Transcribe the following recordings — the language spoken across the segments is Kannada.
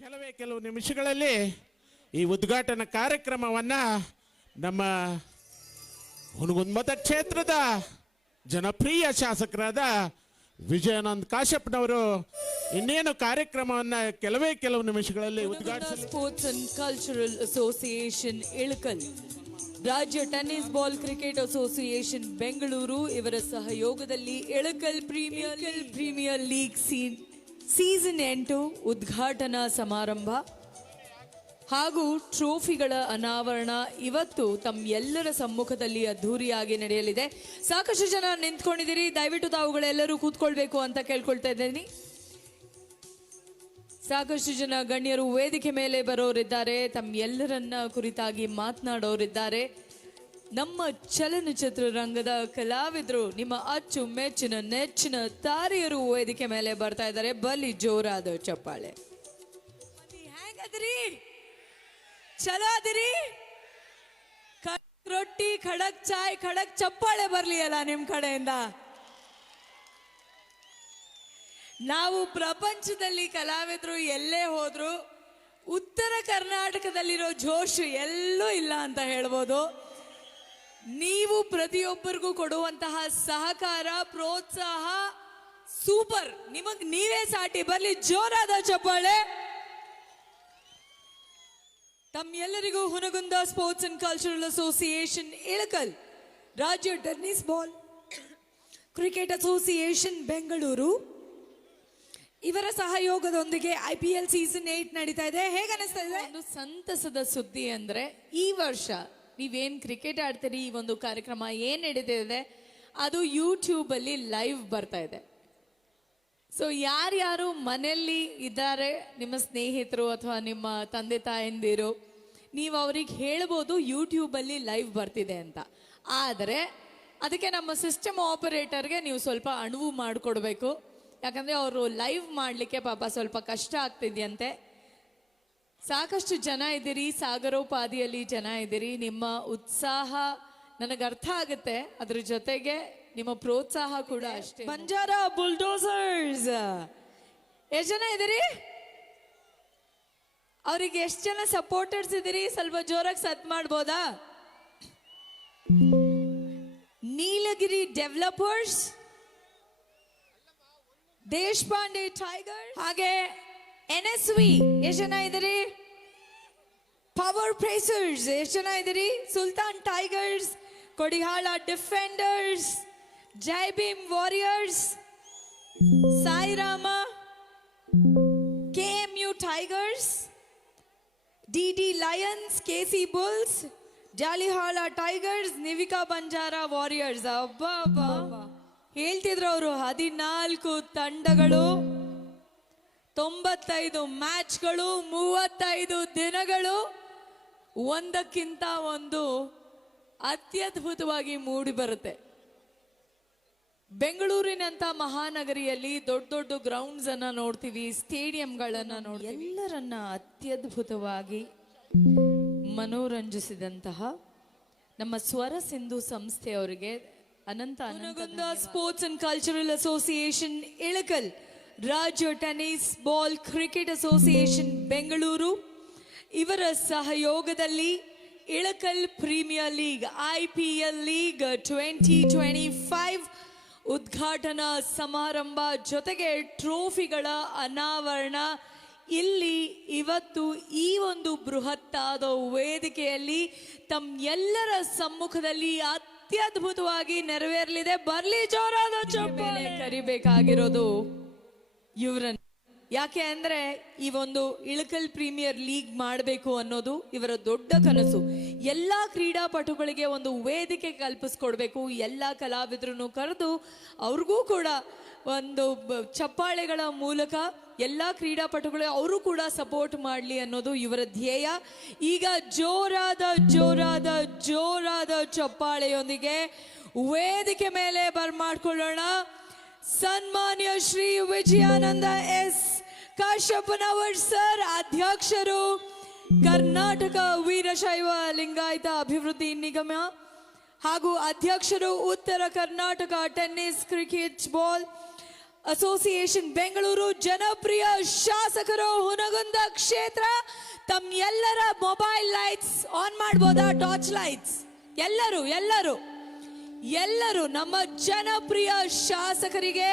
ಕೆಲವು ನಿಮಿಷಗಳಲ್ಲಿ ಈ ಉದ್ಘಾಟನಾ ಕಾರ್ಯಕ್ರಮವನ್ನ ನಮ್ಮ ಹುನಗುಂದ ಮತಕ್ಷೇತ್ರದ ಜನಪ್ರಿಯ ಶಾಸಕರಾದ ವಿಜಯಾನಂದ ಕಾಶ್ಯಪ್ನವರು ಇನ್ನೇನು ಕಾರ್ಯಕ್ರಮವನ್ನ ಕೆಲವು ನಿಮಿಷಗಳಲ್ಲಿ ಉದ್ಘಾಟಿಸಲಿದ್ದಾರೆ. Sports and cultural association Ilkal, ರಾಜ್ಯ tennis ball cricket association Bengaluru ಇವರ ಸಹಯೋಗದಲ್ಲಿ ಇಳಕಲ್ ಪ್ರೀಮಿಯರ್ ಲೀಗ್ ಸೀಸನ್ 8 ಉದ್ಘಾಟನಾ ಸಮಾರಂಭ ಹಾಗೂ ಟ್ರೋಫಿಗಳ ಅನಾವರಣ ಇವತ್ತು ತಮ್ಮ ಎಲ್ಲರ ಸಮ್ಮುಖದಲ್ಲಿ ಅದ್ಧೂರಿಯಾಗಿ ನಡೆಯಲಿದೆ. ಸಾಕಷ್ಟು ಜನ ನಿಂತ್ಕೊಂಡಿದ್ದೀರಿ, ದಯವಿಟ್ಟು ತಾವುಗಳೆಲ್ಲರೂ ಕೂತ್ಕೊಳ್ಬೇಕು ಅಂತ ಕೇಳ್ಕೊಳ್ತಾ ಇದ್ದೀನಿ. ಸಾಕಷ್ಟು ಜನ ಗಣ್ಯರು ವೇದಿಕೆ ಮೇಲೆ ಬರೋರಿದ್ದಾರೆ, ತಮ್ಮ ಎಲ್ಲರನ್ನ ಕುರಿತಾಗಿ ಮಾತನಾಡೋರಿದ್ದಾರೆ. ನಮ್ಮ ಚಲನಚಿತ್ರ ರಂಗದ ಕಲಾವಿದರು, ನಿಮ್ಮ ಅಚ್ಚು ಮೆಚ್ಚಿನ ನೆಚ್ಚಿನ ತಾರೆಯರು ವೇದಿಕೆ ಮೇಲೆ ಬರ್ತಾ ಇದ್ದಾರೆ. ಬಲಿ ಜೋರಾದ ಚಪ್ಪಾಳೆ. ಹೇಗದ್ರಿ? ಚಲೋ ಅದಿರಿ? ರೊಟ್ಟಿ, ಖಡಕ್ ಚಾಯ್, ಖಡಕ್ ಚಪ್ಪಾಳೆ ಬರ್ಲಿ ಅಲ್ಲ ನಿಮ್ ಕಡೆಯಿಂದ. ನಾವು ಪ್ರಪಂಚದಲ್ಲಿ ಕಲಾವಿದರು ಎಲ್ಲೇ ಹೋದ್ರು ಉತ್ತರ ಕರ್ನಾಟಕದಲ್ಲಿರೋ ಜೋಶು ಎಲ್ಲೂ ಇಲ್ಲ ಅಂತ ಹೇಳ್ಬೋದು. ನೀವು ಪ್ರತಿಯೊಬ್ಬರಿಗೂ ಕೊಡುವಂತಹ ಸಹಕಾರ, ಪ್ರೋತ್ಸಾಹ ಸೂಪರ್. ನಿಮಗ್ ನೀವೇ ಸಾಟಿ. ಬರ್ಲಿ ಜೋರಾದ ಚಪ್ಪಾಳೆ. ತಮ್ಮೆಲ್ಲರಿಗೂ Hungund sports and cultural association Ilkal, ರಾಜ್ಯ tennis ball cricket association Bengaluru ಇವರ ಸಹಯೋಗದೊಂದಿಗೆ IPL ಸೀಸನ್ 8 ನಡೀತಾ ಇದೆ. ಹೇಗೆ ಅನಿಸ್ತಾ ಇದೆ? ಒಂದು ಸಂತಸದ ಸುದ್ದಿ ಅಂದ್ರೆ ಈ ವರ್ಷ ನೀವೇನ್ ಕ್ರಿಕೆಟ್ ಆಡ್ತೀರಿ, ಈ ಒಂದು ಕಾರ್ಯಕ್ರಮ ಏನ್ ನಡೀತಿದೆ ಅದು ಯೂಟ್ಯೂಬ್ ಅಲ್ಲಿ ಲೈವ್ ಬರ್ತಾ ಇದೆ. ಸೊ ಯಾರ್ಯಾರು ಮನೆಯಲ್ಲಿ ಇದ್ದಾರೆ, ನಿಮ್ಮ ಸ್ನೇಹಿತರು ಅಥವಾ ನಿಮ್ಮ ತಂದೆ ತಾಯಂದಿರು, ನೀವು ಅವ್ರಿಗೆ ಹೇಳ್ಬೋದು ಯೂಟ್ಯೂಬ್ ಅಲ್ಲಿ ಲೈವ್ ಬರ್ತಿದೆ ಅಂತ. ಆದರೆ ಅದಕ್ಕೆ ನಮ್ಮ ಸಿಸ್ಟಮ್ ಆಪರೇಟರ್ಗೆ ನೀವು ಸ್ವಲ್ಪ ಅನುವು ಮಾಡಿಕೊಡ್ಬೇಕು. ಯಾಕಂದ್ರೆ ಅವರು ಲೈವ್ ಮಾಡಲಿಕ್ಕೆ ಪಾಪ ಸ್ವಲ್ಪ ಕಷ್ಟ ಆಗ್ತಿದ್ಯಂತೆ. ಸಾಕಷ್ಟು ಜನ ಇದ್ದೀರಿ, ಸಾಗರೋಪಾದಿಯಲ್ಲಿ ಜನ ಇದ್ದೀರಿ. ನಿಮ್ಮ ಉತ್ಸಾಹ ನನಗೆ ಅರ್ಥ ಆಗುತ್ತೆ, ಅದ್ರ ಜೊತೆಗೆ ನಿಮ್ಮ ಪ್ರೋತ್ಸಾಹ ಕೂಡ ಅಷ್ಟೇ. ಬಂಜಾರ ಬುಲ್ಡೋಸರ್ಸ್ ಎಷ್ಟು ಜನ ಇದ್ದೀರಿ? ಅವ್ರಿಗೆ ಎಷ್ಟು ಜನ ಸಪೋರ್ಟರ್ಸ್ ಇದ್ದೀರಿ? ಸ್ವಲ್ಪ ಜೋರಾಗಿ ಸತ್ ಮಾಡ್ಬೋದಾ? ನೀಲಗಿರಿ ಡೆವಲಪರ್ಸ್, ದೇಶಪಾಂಡೆ ಟೈಗರ್, ಹಾಗೆ NSV ಎಷ್ಟು ಜನ ಇದ್ದೀರಿ? ಪವರ್ ಪ್ರೇಸರ್ಸ್ ಎಷ್ಟು ಜನ ಇದ್ದೀರಿ? Sultan tigers, Kodihal defenders, Jai Bhim warriors, Sairam, KMU tigers, DD lions, KC bulls, Jalihal tigers, Nivika Banjara warriors. ಅಬ್ಬಾ ಹೇಳ್ತಿದ್ರು ಅವರು 14 ತಂಡಗಳು, 95 ಮ್ಯಾಚ್ಗಳು, 35 ದಿನಗಳು, ಒಂದಕ್ಕಿಂತ ಒಂದು ಅತ್ಯದ್ಭುತವಾಗಿ ಮೂಡಿ ಬರುತ್ತೆ. ಬೆಂಗಳೂರಿನಂತ ಮಹಾನಗರಿಯಲ್ಲಿ ದೊಡ್ಡ ದೊಡ್ಡ ಗ್ರೌಂಡ್ಸ್ ಅನ್ನ ನೋಡ್ತೀವಿ, ಸ್ಟೇಡಿಯಂಗಳನ್ನ ನೋಡ್ತೀವಿ. ಎಲ್ಲರನ್ನ ಅತ್ಯದ್ಭುತವಾಗಿ ಮನೋರಂಜಿಸಿದಂತಹ ನಮ್ಮ ಸ್ವರ ಸಿಂಧು ಸಂಸ್ಥೆಯವರಿಗೆ ಅನಂತ Hungund sports and cultural association Ilkal, ರಾಜ್ಯ tennis ball cricket association Bengaluru ಇವರ ಸಹಯೋಗದಲ್ಲಿ Ilkal premier league IPL league 2025 ಉದ್ಘಾಟನಾ ಸಮಾರಂಭ ಜೊತೆಗೆ ಟ್ರೋಫಿಗಳ ಅನಾವರಣ ಇಲ್ಲಿ ಇವತ್ತು ಈ ಒಂದು ಬೃಹತ್ತಾದ ವೇದಿಕೆಯಲ್ಲಿ ತಮ್ಮ ಎಲ್ಲರ ಸಮ್ಮುಖದಲ್ಲಿ ಅತ್ಯದ್ಭುತವಾಗಿ ನೆರವೇರಲಿದೆ. ಬರ್ಲಿ ಜೋರಾದ ಚಪ್ಪಾಳೆ. ಕರಿಬೇಕಾಗಿರೋದು ಇವರನ್ನ. ಯಾಕೆ ಅಂದ್ರೆ ಈ ಒಂದು ಇಳಕಲ್ ಪ್ರೀಮಿಯರ್ ಲೀಗ್ ಮಾಡಬೇಕು ಅನ್ನೋದು ಇವರ ದೊಡ್ಡ ಕನಸು. ಎಲ್ಲಾ ಕ್ರೀಡಾಪಟುಗಳಿಗೆ ಒಂದು ವೇದಿಕೆ ಕಲ್ಪಿಸ್ಕೊಡ್ಬೇಕು, ಎಲ್ಲಾ ಕಲಾವಿದರನ್ನು ಕರೆದು ಅವ್ರಿಗೂ ಕೂಡ ಒಂದು ಚಪ್ಪಾಳೆಗಳ ಮೂಲಕ ಎಲ್ಲಾ ಕ್ರೀಡಾಪಟುಗಳು ಅವರು ಕೂಡ ಸಪೋರ್ಟ್ ಮಾಡಲಿ ಅನ್ನೋದು ಇವರ ಧ್ಯೇಯ. ಈಗ ಜೋರಾದ ಜೋರಾದ ಜೋರಾದ ಚಪ್ಪಾಳೆಯೊಂದಿಗೆ ವೇದಿಕೆ ಮೇಲೆ ಬರ್ಮಾಡ್ಕೊಳ್ಳೋಣ ಸನ್ಮಾನ್ಯ ಶ್ರೀ ವಿಜಯಾನಂದ ಎಸ್ ಕಾಶ್ಯಪ್ಪನವರ್ ಸರ್, ಅಧ್ಯಕ್ಷರು ಕರ್ನಾಟಕ ವೀರಶೈವ ಲಿಂಗಾಯತ ಅಭಿವೃದ್ಧಿ ನಿಗಮ ಹಾಗೂ ಅಧ್ಯಕ್ಷರು ಉತ್ತರ Karnataka tennis cricket ball association Bengaluru ಜನಪ್ರಿಯ ಶಾಸಕರು ಹುನಗುಂದ ಕ್ಷೇತ್ರ. ತಮ್ಮ ಎಲ್ಲರ ಮೊಬೈಲ್ ಲೈಟ್ಸ್ ಆನ್ ಮಾಡಬಹುದಾ? ಟಾರ್ಚ್ ಲೈಟ್ಸ್ ಎಲ್ಲರೂ ಎಲ್ಲರೂ ಎಲ್ಲರೂ ನಮ್ಮ ಜನಪ್ರಿಯ ಶಾಸಕರಿಗೆ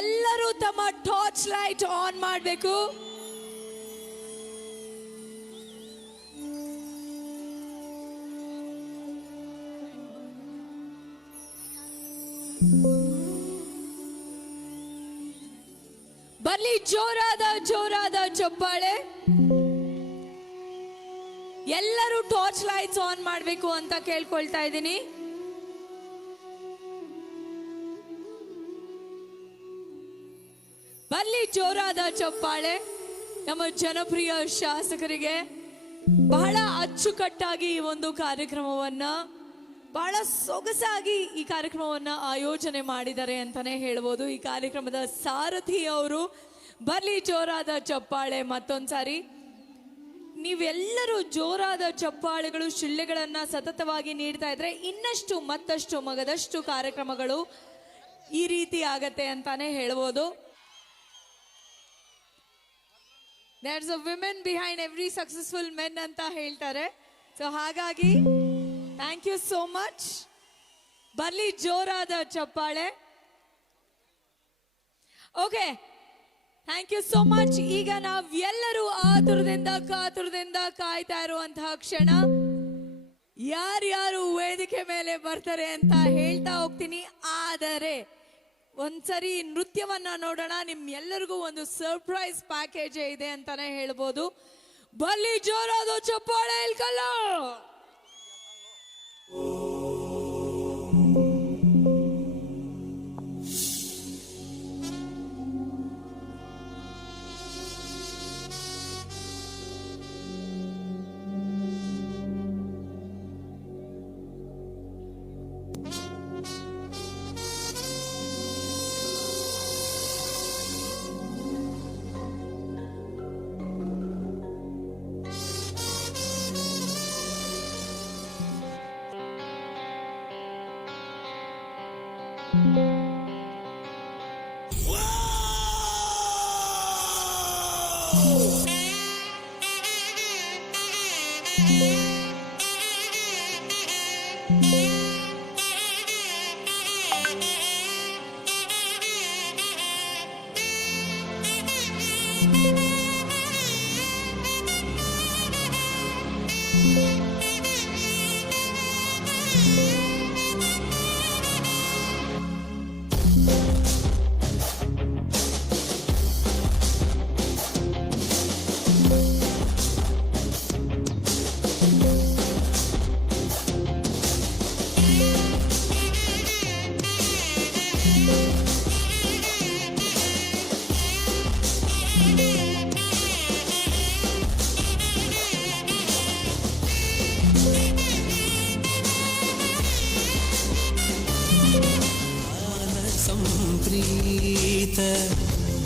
ಎಲ್ಲರೂ ತಮ್ಮ ಟಾರ್ಚ್ ಲೈಟ್ ಆನ್ ಮಾಡಬೇಕು. ಬರ್ಲಿ ಜೋರಾದ ಜೋರಾದ ಚಪ್ಪಾಳೆ. ಎಲ್ಲರೂ ಟಾರ್ಚ್ ಲೈಟ್ಸ್ ಆನ್ ಮಾಡಬೇಕು ಅಂತ ಕೇಳ್ಕೊಳ್ತಾ ಇದ್ದೀನಿ. ಬರ್ಲಿ ಜೋರಾದ ಚಪ್ಪಾಳೆ ನಮ್ಮ ಜನಪ್ರಿಯ ಶಾಸಕರಿಗೆ. ಬಹಳ ಅಚ್ಚುಕಟ್ಟಾಗಿ ಈ ಒಂದು ಕಾರ್ಯಕ್ರಮವನ್ನ, ಬಹಳ ಸೊಗಸಾಗಿ ಈ ಕಾರ್ಯಕ್ರಮವನ್ನ ಆಯೋಜನೆ ಮಾಡಿದ್ದಾರೆ ಅಂತಾನೆ ಹೇಳ್ಬೋದು. ಈ ಕಾರ್ಯಕ್ರಮದ ಸಾರಥಿ ಅವರು. ಬರ್ಲಿ ಜೋರಾದ ಚಪ್ಪಾಳೆ ಮತ್ತೊಂದ್ಸಾರಿ. ನೀವೆಲ್ಲರೂ ಜೋರಾದ ಚಪ್ಪಾಳೆಗಳು, ಶಿಳ್ಳೆಗಳನ್ನ ಸತತವಾಗಿ ನೀಡ್ತಾ ಇದ್ರೆ ಇನ್ನಷ್ಟು ಮತ್ತಷ್ಟು ಮಗದಷ್ಟು ಕಾರ್ಯಕ್ರಮಗಳು ಈ ರೀತಿ ಆಗತ್ತೆ ಅಂತಾನೆ ಹೇಳ್ಬೋದು. There's a women behind every successful men ಅಂತ ಹೇಳ್ತಾರೆ. ಸೊ ಹಾಗಾಗಿ ಥ್ಯಾಂಕ್ ಯು ಸೋ ಮಚ್. ಬರ್ಲಿ ಜೋರಾದ ಚಪ್ಪಾಳೆ. Okay, thank you so much. ಈಗ ನಾವೆಲ್ಲರೂ ಕಾತುರದಿಂದ ಕಾಯ್ತಾ ಇರುವಂತಹ ಕ್ಷಣ, ಯಾರ್ಯಾರು ವೇದಿಕೆ ಮೇಲೆ ಬರ್ತಾರೆ ಅಂತ ಹೇಳ್ತಾ ಹೋಗ್ತೀನಿ. ಆದರೆ ಒಂದ್ಸರಿ ನೃತ್ಯವನ್ನ ನೋಡೋಣ. ನಿಮ್ಮೆಲ್ಲರಿಗೂ ಒಂದು ಸರ್ಪ್ರೈಸ್ ಪ್ಯಾಕೇಜ್ ಇದೆ ಅಂತಾನೆ ಹೇಳ್ಬೋದು. ಬರ್ಲಿ ಜೋರಾದ ಚಪ್ಪಾಳೆ ಇಲ್ಕಲ್ಲ.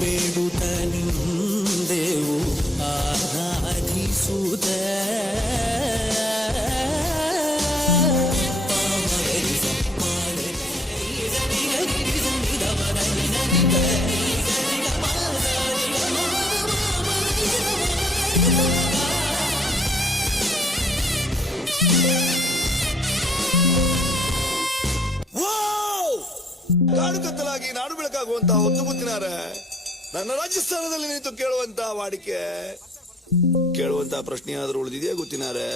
ಬೇಡುತ್ತ ನಿಂದೆವು ಆರಾಧಿಸುತ್ತ ಕಾಡು ಕತ್ತಲಾಗಿ ನಾಡು ಬೆಳಕಾಗುವಂತಹ ಹೊತ್ತು ಗೊತ್ತಿನಾರ ನನ್ನ ರಾಜಸ್ಥಾನದಲ್ಲಿ ನಿಂತು ಕೇಳುವಂತಹ ವಾಡಿಕೆ, ಕೇಳುವಂತಹ ಪ್ರಶ್ನೆ ಆದ್ರೂ ಉಳಿದಿದೆಯಾ ಗೊತ್ತಿನಾರೆ?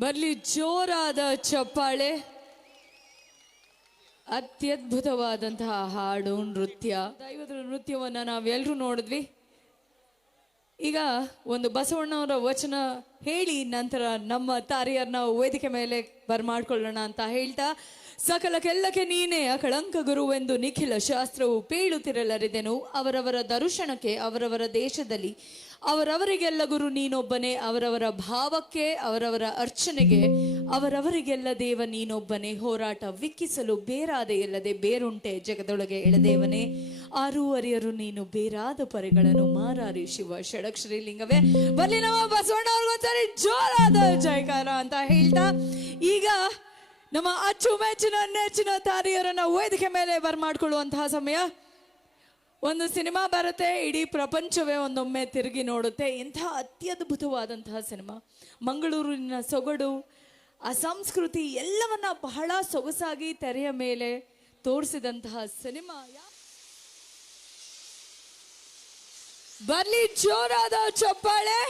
ಬರ್ಲಿ ಜೋರಾದ ಚಪ್ಪಾಳೆ. ಅತ್ಯದ್ಭುತವಾದಂತಹ ಹಾಡು, ನೃತ್ಯ, ದೈವದ ನೃತ್ಯವನ್ನ ನಾವೆಲ್ಲರೂ ನೋಡಿದ್ವಿ. ಈಗ ಒಂದು ಬಸವಣ್ಣವರ ವಚನ ಹೇಳಿ ನಂತರ ನಮ್ಮ ತಾರಿಯರ್ನ ವೇದಿಕೆ ಮೇಲೆ ಬರ್ಮಾಡ್ಕೊಳ್ಳೋಣ ಅಂತ ಹೇಳ್ತಾ, ಸಕಲಕ್ಕೆಲ್ಲಕ್ಕೆ ನೀನೇ ಅಕಳಂಕ ಗುರುವೆಂದು ನಿಖಿಲ ಶಾಸ್ತ್ರವು ಪೇಳುತ್ತಿರಲರಿದೆನು. ಅವರವರ ದರ್ಶನಕ್ಕೆ ಅವರವರ ದೇಶದಲ್ಲಿ ಅವರವರಿಗೆಲ್ಲ ಗುರು ನೀನೊಬ್ಬನೇ. ಅವರವರ ಭಾವಕ್ಕೆ ಅವರವರ ಅರ್ಚನೆಗೆ ಅವರವರಿಗೆಲ್ಲ ದೇವ ನೀನೊಬ್ಬನೇ. ಹೋರಾಟ ವಿಕ್ಕಿಸಲು ಬೇರಾದೆ ಇಲ್ಲದೆ ಬೇರುಂಟೆ ಜಗದೊಳಗೆ ಎಳೆದೇವನೇ. ಆರು ಅರಿಯರು ನೀನು ಬೇರಾದ ಪರೆಗಳನ್ನು ಮಾರಾರಿ ಶಿವ ಷಡಕ್ಷರಿ ಲಿಂಗವೇ. ಬನ್ನಿ ನಮ್ಮ ಬಸವಣ್ಣವ್ರಿಗೊಂದ್ಸರಿ ಜೋರಾದ ಜಯಕಾರ ಅಂತ ಹೇಳ್ತಾ, ಈಗ ನಮ್ಮ ಅಚ್ಚುಮೆಚ್ಚಿನ ನೆಚ್ಚಿನ ತಾರಿಯರನ್ನ ವೇದಿಕೆ ಮೇಲೆ ಬರ್ಮಾಡ್ಕೊಳ್ಳುವಂತಹ ಸಮಯ. ಒಂದು ಸಿನಿಮಾ ಬರುತ್ತೆ, ಇಡೀ ಪ್ರಪಂಚವೇ ಒಂದೊಮ್ಮೆ ತಿರುಗಿ ನೋಡುತ್ತೆ. ಇಂಥ ಅತ್ಯದ್ಭುತವಾದಂತಹ ಸಿನಿಮಾ. ಮಂಗಳೂರಿನ ಸೊಗಡು, ಆ ಸಂಸ್ಕೃತಿ ಎಲ್ಲವನ್ನ ಬಹಳ ಸೊಗಸಾಗಿ ತೆರೆಯ ಮೇಲೆ ತೋರಿಸಿದಂತಹ ಸಿನಿಮಾ. ಬರ್ಲಿ ಜೋರಾದ ಚಪ್ಪಾಳೆ.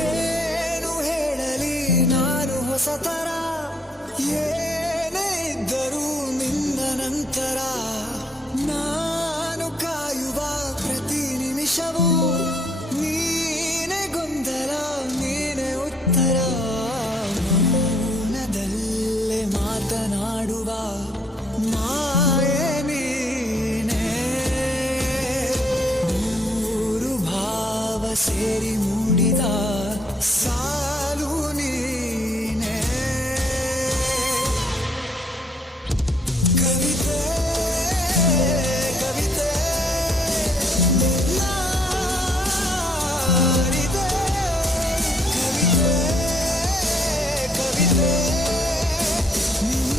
ಏನು ಹೇಳಲಿ ನಾನು ಹೊಸತರ, ಏನೇ ಇದ್ದರೂ ನಿನ್ನ ನಂತರ ನಾನು ಕಾಯುವ ಪ್ರತಿ ನಿಮಿಷವೂ ನೀನೇ ಗೊಂದಲ, ನೀನೇ ಉತ್ತರ. ಮೌನದಲ್ಲೇ ಮಾತನಾಡುವ ಮಾಯೆ ನೀನೇ. ಮೂರು ಭಾವ ಸೇರಿ ಮೂಡಿದ ಸಾಲು ನೀನೇ. ಕವಿತೆ ಕವಿತೆ ನಾಡಿದೆ. ಕವಿತೆ ಕವಿತೆ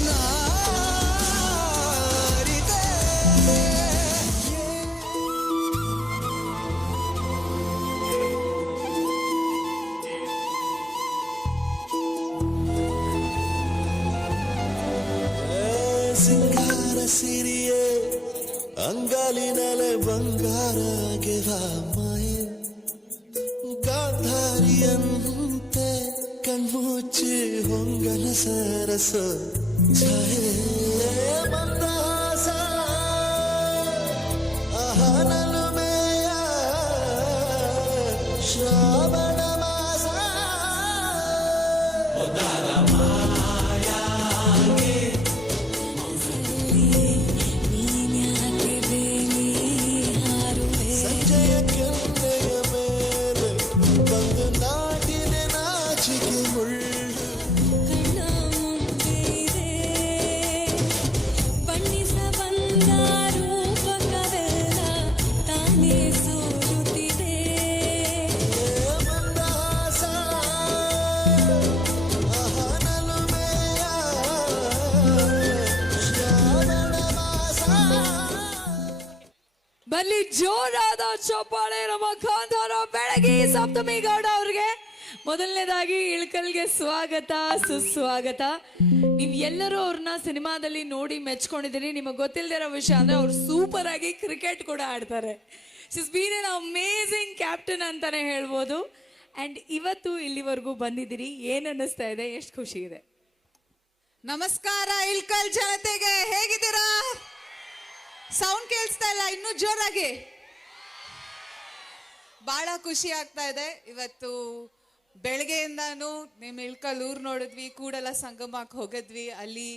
ನಾಡಿದೆ. ಸಿಂಗಾರ ಸಿರಿಯೇ ಅಂಗಾಲಿನಲೆ ಬಂಗಾರಗೆವ ಮಾಯೆ. ಗಾಂಧಾರಿಯಂತೆ ಕಣ್ಮುಚ್ಚಿ ಹೊಂಗಲ ಸರಸ ಛಾಯೆ. ಮಂದಾಸ ಅಹನಲುಮೆಯ ಶ್ರಾವಣ ಮಾಸ. ಸಂಜಯ ಕೆನ್ನೆಯ ಮೇಲೆ ಬಂದು ನಾಟಿನ ನಾಚಿಕೆ ಮುಳ್ಳು. ಮಂದಾಸ ಅಹನಲುಮೆಯ ಶ್ರಾವಣ ಮಾಸ. ಬರ್ಲಿ ಜೋರಾದ ಚಪ್ಪಾಳೆ ನಮ್ಮ ಕಾಂತಾರ ಬೆಳಗಿ ಸಪ್ತಮಿ ಗೌಡ ಅವ್ರಿಗೆ. ಮೊದಲನೇದಾಗಿ ಇಳ್ಕಲ್ಗೆ ಸ್ವಾಗತ, ಸುಸ್ವಾಗತ. ನೀವ್ ಎಲ್ಲರೂ ಅವ್ರನ್ನ ಸಿನಿಮಾದಲ್ಲಿ ನೋಡಿ ಮೆಚ್ಕೊಂಡಿದ್ದೀರಿ. ನಿಮಗೆ ಗೊತ್ತಿಲ್ಲದಿರೋ ವಿಷಯ ಅಂದ್ರೆ ಅವ್ರು ಸೂಪರ್ ಆಗಿ ಕ್ರಿಕೆಟ್ ಕೂಡ ಆಡ್ತಾರೆ. ಶಿಸ್ ಬೀನ್ ಎನ್ ಅಮೇಝಿಂಗ್ ಕ್ಯಾಪ್ಟನ್ ಅಂತಾನೆ ಹೇಳ್ಬೋದು. ಅಂಡ್ ಇವತ್ತು ಇಲ್ಲಿವರೆಗೂ ಬಂದಿದ್ದೀರಿ, ಏನ್ ಅನ್ನಿಸ್ತಾ ಇದೆ, ಎಷ್ಟು ಖುಷಿ ಇದೆ? ನಮಸ್ಕಾರ ಇಳ್ಕಲ್ ಜನತೆಗೆ, ಹೇಗಿದ್ದೀರಾ? ಸೌಂಡ್ ಕೇಳಿಸ್ತಾ ಇಲ್ಲ, ಇನ್ನೂ ಜೋರಾಗಿ. ಬಹಳ ಖುಷಿ ಆಗ್ತಾ ಇದೆ. ಇವತ್ತು ಬೆಳಗ್ಗೆಯಿಂದಾನು ನಿಮ್ಮ ಇಳ್ಕಲ್ ಊರ್ ನೋಡಿದ್ವಿ, ಕೂಡಲ ಸಂಗಮಕ್ಕೆ ಹೋಗಿದ್ವಿ. ಅಲ್ಲಿ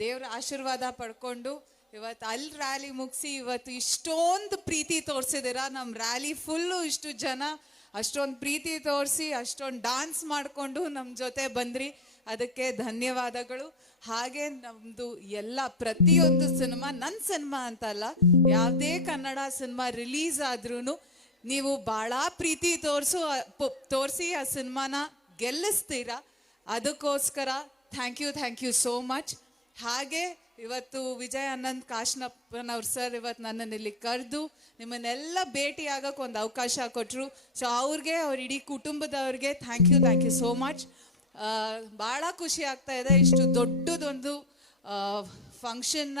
ದೇವ್ರ ಆಶೀರ್ವಾದ ಪಡ್ಕೊಂಡು ಇವತ್ತು ಅಲ್ಲಿ ರ್ಯಾಲಿ ಮುಗಿಸಿ ಇವತ್ತು ಇಷ್ಟೊಂದು ಪ್ರೀತಿ ತೋರಿಸಿದ್ದೀರಾ. ನಮ್ಮ ರ್ಯಾಲಿ ಫುಲ್ಲು ಇಷ್ಟು ಜನ ಅಷ್ಟೊಂದು ಪ್ರೀತಿ ತೋರಿಸಿ ಅಷ್ಟೊಂದು ಡಾನ್ಸ್ ಮಾಡಿಕೊಂಡು ನಮ್ಮ ಜೊತೆ ಬಂದ್ರಿ. ಅದಕ್ಕೆ ಧನ್ಯವಾದಗಳು. ಹಾಗೆ ನಮ್ಮದು ಎಲ್ಲ ಪ್ರತಿಯೊಂದು ಸಿನಿಮಾ, ನನ್ನ ಸಿನಿಮಾ ಅಂತಲ್ಲ, ಯಾವುದೇ ಕನ್ನಡ ಸಿನಿಮಾ ರಿಲೀಸ್ ಆದ್ರೂ ನೀವು ಭಾಳ ಪ್ರೀತಿ ತೋರಿಸಿ ಆ ಸಿನಿಮಾನ ಗೆಲ್ಲಿಸ್ತೀರಾ. ಅದಕ್ಕೋಸ್ಕರ ಥ್ಯಾಂಕ್ ಯು ಸೋ ಮಚ್. ಹಾಗೆ ಇವತ್ತು ವಿಜಯ್ ಆನಂದ್ ಕಾಶ್ನಪ್ಪನವ್ರ ಸರ್ ಇವತ್ತು ನನ್ನನ್ನು ಇಲ್ಲಿ ಕರೆದು ನಿಮ್ಮನ್ನೆಲ್ಲ ಭೇಟಿ ಆಗಕ್ಕೆ ಒಂದು ಅವಕಾಶ ಕೊಟ್ಟರು. ಸೊ ಅವ್ರಿಗೆ ಅವ್ರ ಇಡೀ ಕುಟುಂಬದವ್ರಿಗೆ ಥ್ಯಾಂಕ್ ಯು ಸೋ ಮಚ್. ಭಾಳ ಖುಷಿ ಆಗ್ತಾ ಇದೆ, ಇಷ್ಟು ದೊಡ್ಡದೊಂದು ಫಂಕ್ಷನ್ನ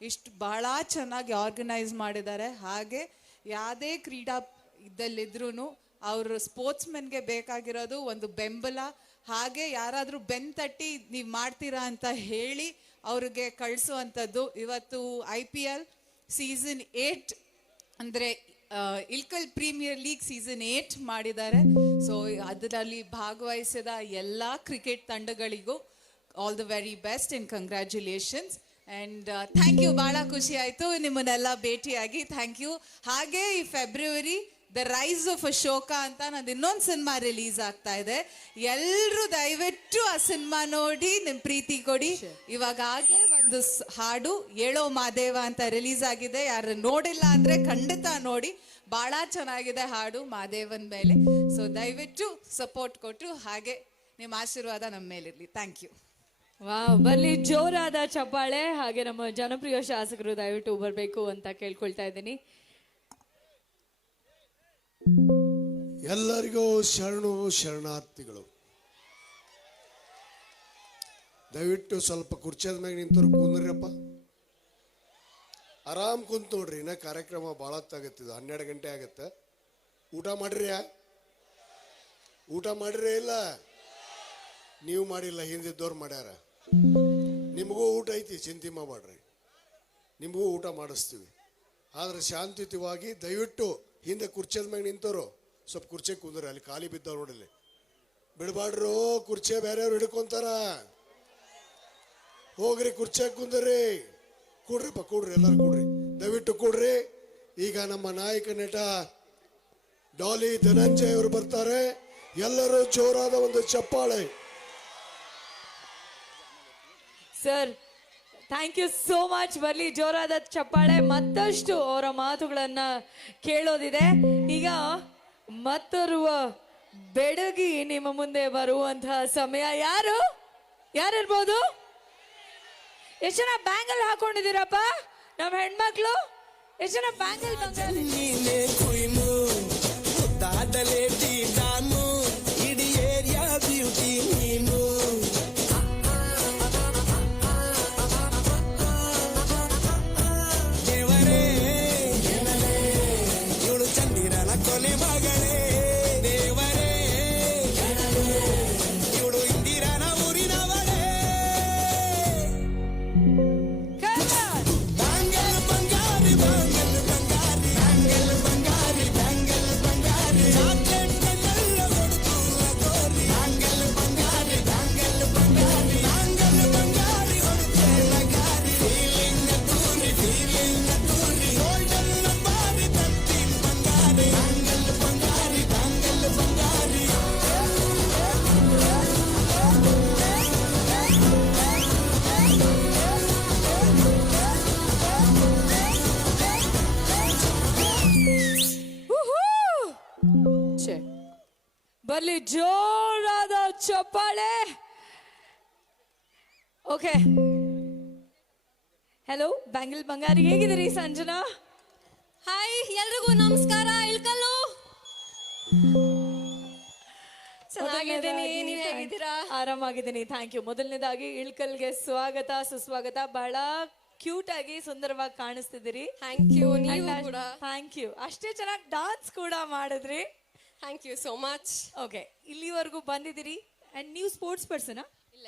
ಇಷ್ಟು ಭಾಳ ಚೆನ್ನಾಗಿ ಆರ್ಗನೈಸ್ ಮಾಡಿದ್ದಾರೆ. ಹಾಗೆ ಯಾವುದೇ ಕ್ರೀಡಾ ಇದ್ದಲ್ಲಿದ್ರೂ ಅವರು ಸ್ಪೋರ್ಟ್ಸ್ಮೆನ್ಗೆ ಬೇಕಾಗಿರೋದು ಒಂದು ಬೆಂಬಲ, ಹಾಗೆ ಯಾರಾದರೂ ಬೆನ್ ತಟ್ಟಿ ನೀವು ಮಾಡ್ತೀರಾ ಅಂತ ಹೇಳಿ ಅವ್ರಿಗೆ ಕಳಿಸುವಂಥದ್ದು. ಇವತ್ತು IPL ಸೀಸನ್ 8 ಅಂದರೆ ಇಳ್ಕಲ್ ಪ್ರೀಮಿಯರ್ ಲೀಗ್ ಸೀಸನ್ 8 ಮಾಡಿದ್ದಾರೆ. ಸೊ ಅದರಲ್ಲಿ ಭಾಗವಹಿಸಿದ ಎಲ್ಲ ಕ್ರಿಕೆಟ್ ತಂಡಗಳಿಗೂ all the very best and congratulations and thank you. ಭಾಳ ಖುಷಿ ಆಯಿತು ನಿಮ್ಮನ್ನೆಲ್ಲ ಭೇಟಿಯಾಗಿ, ಥ್ಯಾಂಕ್ ಯು. ಹಾಗೆ ಈ February the rise of Ashoka ಅಂತ ನಂದು ಇನ್ನೊಂದು ಸಿನಿಮಾ ರಿಲೀಸ್ ಆಗ್ತಾ ಇದೆ. ಎಲ್ಲರೂ ದಯವಿಟ್ಟು ಆ ಸಿನಿಮಾ ನೋಡಿ ನಿಮ್ಮ ಪ್ರೀತಿ ಕೊಡಿ. ಇವಾಗಲೇ ಒಂದು ಹಾಡು ಏಳೋ ಮಾದೇವ ಅಂತ ರಿಲೀಸ್ ಆಗಿದೆ, ಯಾರು ನೋಡಿಲ್ಲ ಅಂದರೆ ಖಂಡಿತ ನೋಡಿ, ಭಾಳ ಚೆನ್ನಾಗಿದೆ ಹಾಡು ಮಾದೇವನ ಮೇಲೆ. ಸೊ ದಯವಿಟ್ಟು ಸಪೋರ್ಟ್ ಕೊಟ್ಟು ಹಾಗೆ ನಿಮ್ಮ ಆಶೀರ್ವಾದ ನಮ್ಮ ಮೇಲಿರಲಿ. Thank you. ವಾವ್, ಬರ್ಲಿ ಜೋರಾದ ಚಪ್ಪಾಳೆ. ಹಾಗೆ ನಮ್ಮ ಜನಪ್ರಿಯ ಶಾಸಕರು ದಯವಿಟ್ಟು ಬರಬೇಕು ಅಂತ ಕೇಳ್ಕೊಳ್ತಾ ಇದ್ದೀನಿ. ಎಲ್ಲರಿಗೂ ಶರಣಾರ್ಥಿಗಳು. ದಯವಿಟ್ಟು ಸ್ವಲ್ಪ ಕುರ್ಚಿದ ಮ್ಯಾಗ ನಿಂತವ್ರು ಕುಂದ್ರಪ್ಪ, ಆರಾಮ್ ಕುಂತ ನೋಡ್ರಿ. ಇನ್ನ ಕಾರ್ಯಕ್ರಮ ಭಾಳ ಹೊತ್ತಾಗತ್ತಿದ, 12 ಗಂಟೆ ಆಗತ್ತೆ. ಊಟ ಮಾಡಿರಿ ಇಲ್ಲ? ನೀವು ಮಾಡಿಲ್ಲ, ಹಿಂದಿದ್ದವ್ರು ಮಾಡ್ಯಾರ. ನಿಮಗೂ ಊಟ ಐತಿ, ಚಿಂತೆ ಮಾಡಬೇಡ್ರಿ, ನಿಮಗೂ ಊಟ ಮಾಡಿಸ್ತೀವಿ. ಆದ್ರೆ ಶಾಂತಿಯುತವಾಗಿ ದಯವಿಟ್ಟು ಹಿಂದೆ ಕುರ್ಚಿದ ಮ್ಯಾಗ ನಿಂತವ್ರು ಸ್ವಲ್ಪ ಕುರ್ಚಿ ಕುಂದ್ರಿ. ಅಲ್ಲಿ ಖಾಲಿ ಬಿದ್ದಾವ ನೋಡಿಲ್ಲಿ, ಬಿಡಬಾಡ್ರು. ಕುರ್ಚಿ ಬೇರೆಯವ್ರು ಹಿಡ್ಕೊಂತಾರ. ಹೋಗ್ರಿ ಕುರ್ಚಿಯಾಗ ಕುಂದ್ರಿ. ಕೂಡ್ರಿಪ್ಪ, ಕೂಡ್ರಿ, ಎಲ್ಲರೂ ಕೂಡ್ರಿ, ದಯವಿಟ್ಟು ಕೂಡ್ರಿ. ಈಗ ನಮ್ಮ ನಾಯಕ ನಟ ಡಾಲಿ ಧನಂಜಯ್ ಅವರು ಬರ್ತಾರೆ. ಎಲ್ಲರೂ ಜೋರಾದ ಒಂದು ಚಪ್ಪಾಳೆ. Sir thank you so much. ಬರ್ಲಿ ಜೋರಾದ ಚಪ್ಪಾಳೆ. ಮತ್ತಷ್ಟು ಅವರ ಮಾತುಗಳನ್ನ ಕೇಳೋದಿದೆ. ಈಗ ಮತ್ತೋರ್ವ ಬೆಡಗಿ ನಿಮ್ಮ ಮುಂದೆ ಬರುವಂತಹ ಸಮಯ. ಯಾರಿರ್ಬೋದು? ಎಷ್ಟು ಜನ ಬ್ಯಾಂಗಲ್ ಹಾಕೊಂಡಿದ್ದೀರಪ್ಪ ನಮ್ಮ ಹೆಣ್ಮಕ್ಳು? ಎಷ್ಟು ಜನ ಬ್ಯಾಂಗಲ್ ಇಡೀ ಏರಿಯಾ ಬ್ಯೂಟಿ ನೀನು. ಕೊನೆ ಮಗಳೇ ದೇವರೇ, ಇವಳು ಇಂದಿರನ ಊರಿನವಳೇ. ಬ್ಯಾಂಗಲ್ ಬಂಗಾರಿ ಬ್ಯಾಂಗಲ್ ಬಂಗಾರಿ ಬ್ಯಾಂಗಲ್ ಬಂಗಾರಿ ಬ್ಯಾಂಗಲ್ ಬಂಗಾರಿ ಚಾಕ್ಲೇಟ್ ಕಣ್ಣಲ್ಲ ಕೊಡ್ತು ಲಗೋರಿ. ಬ್ಯಾಂಗಲ್ ಬಂಗಾರಿ ಬ್ಯಾಂಗಲ್ ಬಂಗಾರಿ ಬ್ಯಾಂಗಲ್ ಬಂಗಾರಿ ಹೊಡ್ತೆ ಲಗಾರಿ. ಫೀಲಿಂಗ್ ದೂರಿ ಗೋಲ್ಡನ್ ನಂಬಾರಿ ತರ್ತೀನ್ ಬಂಗಾರಿ. ಬರ್ಲಿ ಜೋರಾದ ಚಪ್ಪಾಳೆ. ಓಕೆ, ಹಲೋ ಬ್ಯಾಂಗಲ್ ಬಂಗಾರಿ, ಹೇಗಿದ್ದೀರಿ ಸಂಜನಾ? ಹಾಯ್, ಎಲ್ರಿಗೂ ನಮಸ್ಕಾರ. ಇಳ್ಕಲ್ಲು ಚೆನ್ನಾಗಿದ್ದೀನಿ, ನೀವು ಹೇಗಿದ್ದೀರಾ? ಆರಾಮಾಗಿದ್ದೀನಿ, ಥ್ಯಾಂಕ್ ಯು. ಮೊದಲನೇದಾಗಿ ಇಳ್ಕಲ್ಗೆ ಸ್ವಾಗತ ಸುಸ್ವಾಗತ. ಬಹಳ ಕ್ಯೂಟ್ ಆಗಿ ಸುಂದರವಾಗಿ ಕಾಣಿಸ್ತಿದ್ದೀರಿ. Thank you. ನೀವು ಕೂಡ ಥ್ಯಾಂಕ್ ಯು. ಅಷ್ಟೇ ಚೆನ್ನಾಗಿ ಡಾನ್ಸ್ ಕೂಡ ಮಾಡಿದ್ರಿ. Thank you so much. Okay, ಇಲ್ಲಿವರೆಗೂ ಬಂದಿದ್ದೀರಿ. ಅಂಡ್ ನೀವು ಸ್ಪೋರ್ಟ್ಸ್ ಪರ್ಸನಾ?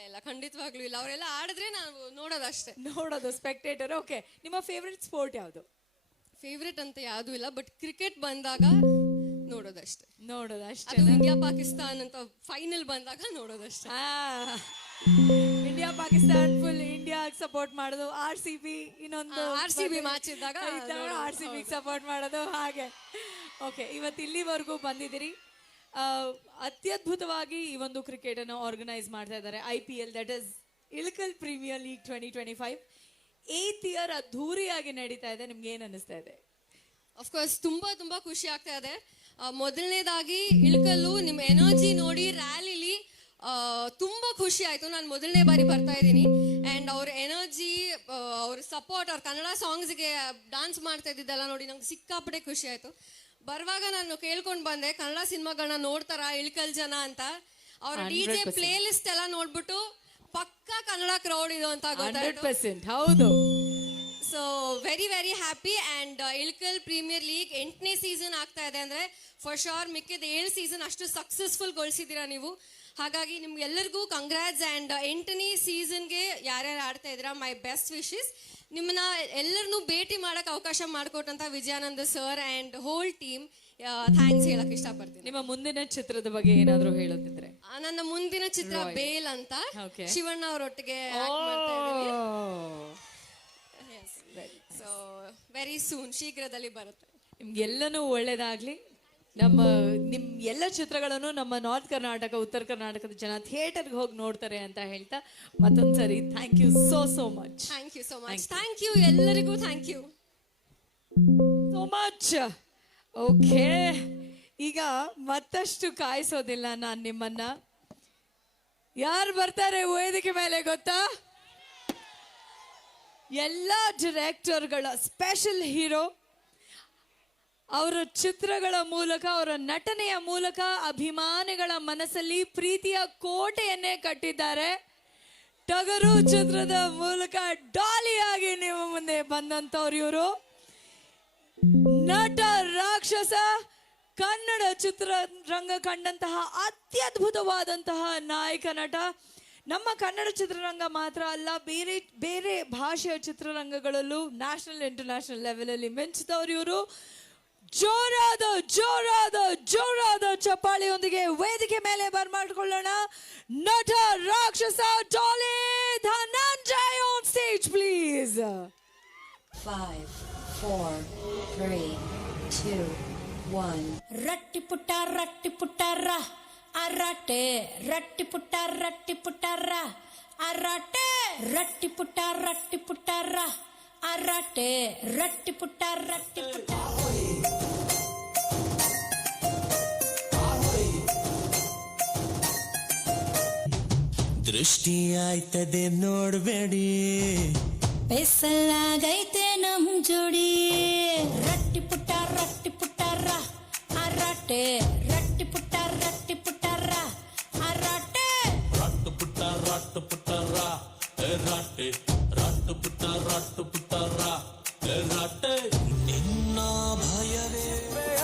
ಇಲ್ಲ ಖಂಡಿತವಾಗ್ಲೂ ಇಲ್ಲ. ಅವರೆಲ್ಲ ಆಡಿದ್ರೆ ನಾವು ನೋಡೋದಷ್ಟೇ. ನೋಡೋದು, ಸ್ಪೆಕ್ಟೇಟರ್. ಓಕೆ, ನಿಮ್ಮ ಫೇವ್ರೆಟ್ ಸ್ಪೋರ್ಟ್ ಯಾವುದು? ಫೇವ್ರೆಟ್ ಅಂತ ಯಾವುದು ಇಲ್ಲ, ಬಟ್ ಕ್ರಿಕೆಟ್ ಬಂದಾಗ ನೋಡೋದಷ್ಟೇ. ನೋಡೋದಷ್ಟೇ. ಅದು ಇಂಡಿಯಾ ಪಾಕಿಸ್ತಾನ್ ಅಂತ ಫೈನಲ್ ಬಂದಾಗ ನೋಡೋದಷ್ಟೇ. India Pakistan full India support ಮಾಡೋದು. RCB ಇನ್ನೊಂದು RCB ಮ್ಯಾಚ್ ಇದ್ದಾಗ RCB ಸಪೋರ್ಟ್ ಮಾಡೋದು ಹಾಗೆ. ಓಕೆ, ಇವತ್ತು ಇಲ್ಲಿವರೆಗೂ ಬಂದಿದ್ದೀರಿ. ಅತ್ಯದ್ಭುತವಾಗಿ ಈ ಒಂದು ಕ್ರಿಕೆಟ್ ಅನ್ನು ಆರ್ಗನೈಸ್ ಮಾಡ್ತಾ ಇದ್ದಾರೆ. IPL, that is Ilkal premier league 2025 8th year ಅದ್ಧೂರಿಯಾಗಿ ನಡೀತಾ ಇದೆ. ನಿಮ್ಗೆ ಏನ್ ಅನಿಸ್ತಾ ಇದೆ? ಅಫ್ಕೋರ್ಸ್ ತುಂಬಾ ಖುಷಿ ಆಗ್ತಾ ಇದೆ. ಮೊದಲನೇದಾಗಿ ಇಳಕಲ್ಲು ನಿಮ್ಮ ಎನರ್ಜಿ ನೋಡಿ ರ್ಯಾಲಿಲಿ ತುಂಬ ಖುಷಿ ಆಯಿತು. ನಾನು ಮೊದಲನೇ ಬಾರಿ ಬರ್ತಾ ಇದ್ದೀನಿ ಆ್ಯಂಡ್ ಅವ್ರ ಎನರ್ಜಿ, ಅವ್ರ ಸಪೋರ್ಟ್, ಅವ್ರ ಕನ್ನಡ ಸಾಂಗ್ಸ್ಗೆ ಡಾನ್ಸ್ ಮಾಡ್ತಾ ಇದ್ದಿದ್ದೆಲ್ಲ ನೋಡಿ ನಂಗೆ ಸಿಕ್ಕಾಪಟ್ಟೆ ಖುಷಿ ಆಯಿತು. ಬರುವಾಗ ನಾನು ಕೇಳ್ಕೊಂಡು ಬಂದೆ, ಕನ್ನಡ ಸಿನಿಮಾಗಳನ್ನ ನೋಡ್ತಾರಾ ಇಳ್ಕಲ್ ಜನ ಅಂತ. ಅವ್ರ DJ ಪ್ಲೇ ಲಿಸ್ಟ್ ಎಲ್ಲ ನೋಡ್ಬಿಟ್ಟು ಪಕ್ಕಾ ಕನ್ನಡ ಕ್ರೌಡ್ ಇದು ಅಂತ ಗೊತ್ತಾಯ್ತು. 100% ಹೌದು. So very very happy. And Ilkal premier league 8ನೇ ಸೀಸನ್ ಆಗ್ತಾ ಇದೆ ಅಂದರೆ ಫಾರ್ ಶೋರ್ ಮಿಕ್ಕಿದ 7 ಸೀಸನ್ ಅಷ್ಟು ಸಕ್ಸಸ್ಫುಲ್ಗೊಳಿಸಿದ್ದೀರಾ ನೀವು. ಹಾಗಾಗಿ ನಿಮ್ಗೆಲ್ಲರಿಗೂ ಕಂಗ್ರಾಟ್ಸ್. ಆ್ಯಂಡ್ 8ನೇ ಸೀಸನ್ಗೆ ಯಾರ್ಯಾರು ಆಡ್ತಾ ಇದ್ದೀರಾ, ಮೈ ಬೆಸ್ಟ್ ವಿಶಸ್. ನಿಮ್ಮನ್ನ ಎಲ್ಲರನ್ನೂ ಭೇಟಿ ಮಾಡೋಕ್ಕೆ ಅವಕಾಶ ಮಾಡಿಕೊಟ್ಟಂಥ Vijayanand sir and whole team thanks ಹೇಳಕ್ ಇಷ್ಟಪಡ್ತೀನಿ. ನಿಮ್ಮ ಮುಂದಿನ ಚಿತ್ರದ ಬಗ್ಗೆ ಏನಾದರೂ ಹೇಳೋದಿದ್ರೆ? ನನ್ನ ಮುಂದಿನ ಚಿತ್ರ ಬೇಲ್ ಅಂತ, Okay. ಶಿವಣ್ಣ ಅವರೊಟ್ಟಿಗೆ ಸೊ ವೆರಿ ಸೂನ್, ಶೀಘ್ರದಲ್ಲಿ ಬರುತ್ತೆ. ನಿಮ್ಗೆಲ್ಲನೂ ಒಳ್ಳೇದಾಗ್ಲಿ. ನಿಮ್ ಎಲ್ಲ ಚಿತ್ರಗಳನ್ನು ನಮ್ಮ ನಾರ್ತ್ ಕರ್ನಾಟಕ, ಉತ್ತರ ಕರ್ನಾಟಕದ ಜನ ಥಿಯೇಟರ್ಗೆ ಹೋಗಿ ನೋಡ್ತಾರೆ ಅಂತ ಹೇಳ್ತಾ ಮತ್ತೊಂದ್ಸರಿ thank you so much. Thank you so much. Thank you ಎಲ್ಲರಿಗೂ. Thank you so much. Okay, ಈಗ ಮತ್ತಷ್ಟು ಕಾಯಿಸೋದಿಲ್ಲ ನಾನು ನಿಮ್ಮನ್ನ. ಯಾರು ಬರ್ತಾರೆ ವೇದಿಕೆ ಮೇಲೆ ಗೊತ್ತಾ? ಎಲ್ಲ ಡೈರೆಕ್ಟರ್ಗಳ ಸ್ಪೆಷಲ್ ಹೀರೋ. ಅವರ ಚಿತ್ರಗಳ ಮೂಲಕ, ಅವರ ನಟನೆಯ ಮೂಲಕ ಅಭಿಮಾನಿಗಳ ಮನಸ್ಸಲ್ಲಿ ಪ್ರೀತಿಯ ಕೋಟೆಯನ್ನೇ ಕಟ್ಟಿದ್ದಾರೆ. ಟಗರು ಚಿತ್ರದ ಮೂಲಕ ಡಾಲಿಯಾಗಿ ನಿಮ್ಮ ಮುಂದೆ ಬಂದಂತವ್ರು ಇವರು. ನಟ ರಾಕ್ಷಸ, ಕನ್ನಡ ಚಿತ್ರರಂಗ ಕಂಡಂತಹ ಅತ್ಯದ್ಭುತವಾದಂತಹ ನಾಯಕ ನಟ. ನಮ್ಮ ಕನ್ನಡ ಚಿತ್ರರಂಗ ಮಾತ್ರ ಅಲ್ಲ, ಬೇರೆ ಬೇರೆ ಭಾಷೆಯ ಚಿತ್ರರಂಗಗಳಲ್ಲೂ ನ್ಯಾಷನಲ್ ಇಂಟರ್ನ್ಯಾಷನಲ್ ಲೆವೆಲಲ್ಲಿ ಮಿಂಚಿದವರು ಇವರು. ಜೋರಾದ ಜೋರಾದ ಜೋರಾದ ಚಪ್ಪಾಳೆಯೊಂದಿಗೆ ವೇದಿಕೆ ಮೇಲೆ ಬರ್ಮಾಡ್ಕೊಳ್ಳೋಣ ನಟ ರಾಕ್ಷಸ Daali Dhananjay on stage please. 5, 4, 3, 2, 1. ರಟ್ಟಿ ಪುಟ್ಟ ರ ಅರಾಟೆ, ರಟ್ಟಿ ಪುಟ್ಟ ರ ಅರಾಟೆ, ರಟ್ಟಿ ಪುಟ್ಟ ರ ಅರಾಟೆ, ರಟ್ಟಿ ಪುಟ್ಟ. ದೃಷ್ಟಿ ಆಯ್ತದೆ ನೋಡ್ಬೇಡಿ, ಬೆಸಲಾಗೈತೆ ನಮ್ ಜೋಡಿ. ರಟ್ಟಿ ಪುಟ್ಟ ರ ಅರಾಟೆ, ರಟ್ಟಿ ಪುಟ್ಟ ರ ಅರಾಟೆ, ರಟ್ಟು ಪುಟ್ಟ ರ ರಾಟೆ, ರಟ್ಟು ಪುಟ್ಟ ರ ರಾಟೆ. ನಿನ್ನ ಭಯವೇ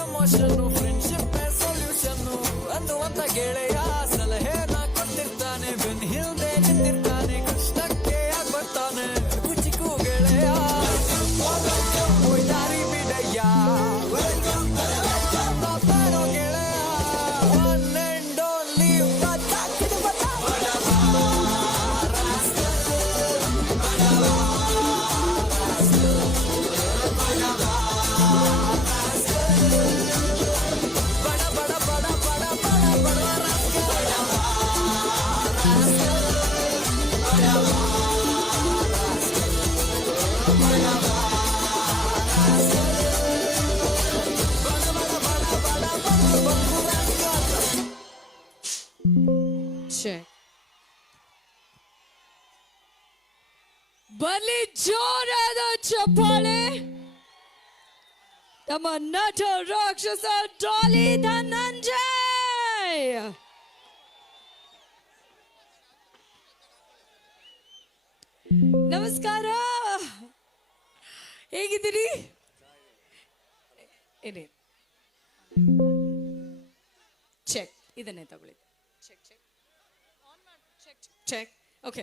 ಎಮೋಷನ್, ಫ್ರೆಂಡ್ಶಿಪ್ ಸೊಲ್ಯೂಷನ್ ಅನ್ನುವಂತ ಗೆಳೆಯ ಸಲಹೆನ ಕೊಟ್ಟಿರ್ತಾನೆ. ಬೆನ್ ಹಿಂದೆ ನಿಂತಿರ್ತಾನೆ, ಕಷ್ಟಕ್ಕೆ ಆಗ್ಬರ್ತಾನೆ. ಕುಚಿಕು ಗೆಳೆಯ ದಾರಿ ಬಿಡಯ್ಯ, ಬಾರೋ ಗೆಳೆಯ, ಒನ್ ಅಂಡ್ ಓನ್ಲಿ ಬರ್ಲಿ ಜೋರಾದ ಚಪ್ಪಾಳೆ ನಮ್ಮ ನಟ ರಾಕ್ಷಸ ಡಾಲಿ ಧನಂಜಯ್. ನಮಸ್ಕಾರ, ಹೇಗಿದ್ದೀರಿ? ಚೆಕ್ ಇದನ್ನೇ ತಗೊಳ್ಳಿ. ಚೆಕ್. ಓಕೆ,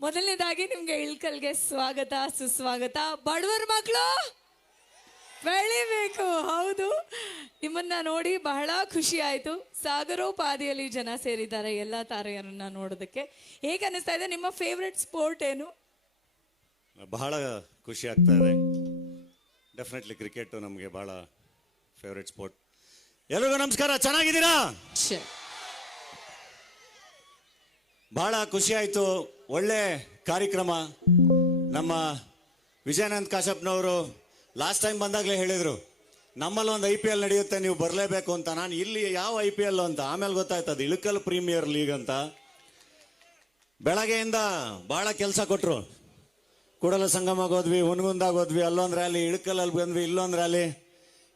ಮೊದಲನೇದಾಗಿ ನಿಮ್ಗೆ ಇಳ್ಕಲ್ಗೆ ಸ್ವಾಗತ, ಸುಸ್ವಾಗತ. ಬಡವರ ಮಕ್ಕಳು ಬೆಳಿಬೇಕು. ಹೌದು, ನಿಮ್ಮನ್ನ ನೋಡಿ ಬಹಳ ಖುಷಿ ಆಯ್ತು. ಸಾಗರೋಪಾದಿಯಲ್ಲಿ ಜನ ಸೇರಿದ್ದಾರೆ ಎಲ್ಲ ತಾರೆಯರನ್ನ ನೋಡೋದಕ್ಕೆ. ಹೇಗೆ ಅನಿಸ್ತಾ ಇದೆ? ನಿಮ್ಮ ಫೇವ್ರೆಟ್ ಸ್ಪೋರ್ಟ್ ಏನು? ಬಹಳ ಖುಷಿ ಆಗ್ತಾ ಇದೆ. ಡೆಫಿನೆಟ್ಲಿ ಕ್ರಿಕೆಟ್ ನಮಗೆ ಬಹಳ ಫೇವ್ರೆಟ್ ಸ್ಪೋರ್ಟ್. ಎಲ್ರಿಗೂ ನಮಸ್ಕಾರ, ಚೆನ್ನಾಗಿದ್ದೀರಾ? ಬಹಳ ಖುಷಿ ಆಯಿತು. ಒಳ್ಳೆ ಕಾರ್ಯಕ್ರಮ. ನಮ್ಮ ವಿಜಯಾನಂದ್ ಕಾಶ್ಯಪ್ನವರು ಲಾಸ್ಟ್ ಟೈಮ್ ಬಂದಾಗಲೇ ಹೇಳಿದರು, ನಮ್ಮಲ್ಲಿ ಒಂದು IPL ನಡೆಯುತ್ತೆ, ನೀವು ಬರಲೇಬೇಕು ಅಂತ. ನಾನು ಇಲ್ಲಿ ಯಾವ IPL ಅಂತ ಆಮೇಲೆ ಗೊತ್ತಾಯ್ತು, ಅದು ಇಳಕಲ್ ಪ್ರೀಮಿಯರ್ ಲೀಗ್ ಅಂತ. ಬೆಳಗ್ಗೆಯಿಂದ ಭಾಳ ಕೆಲಸ ಕೊಟ್ಟರು. ಕೂಡಲ ಸಂಗಮಕ್ಕೆ ಹೋದ್ವಿ, ಹುನಗುಂದಾಗ ಹೋದ್ವಿ, ಅಲ್ಲೊಂದು ರ್ಯಾಲಿ, ಇಳಕಲ್ಲಲ್ಲಿ ಬಂದ್ವಿ, ಇಲ್ಲೊಂದು ರ್ಯಾಲಿ.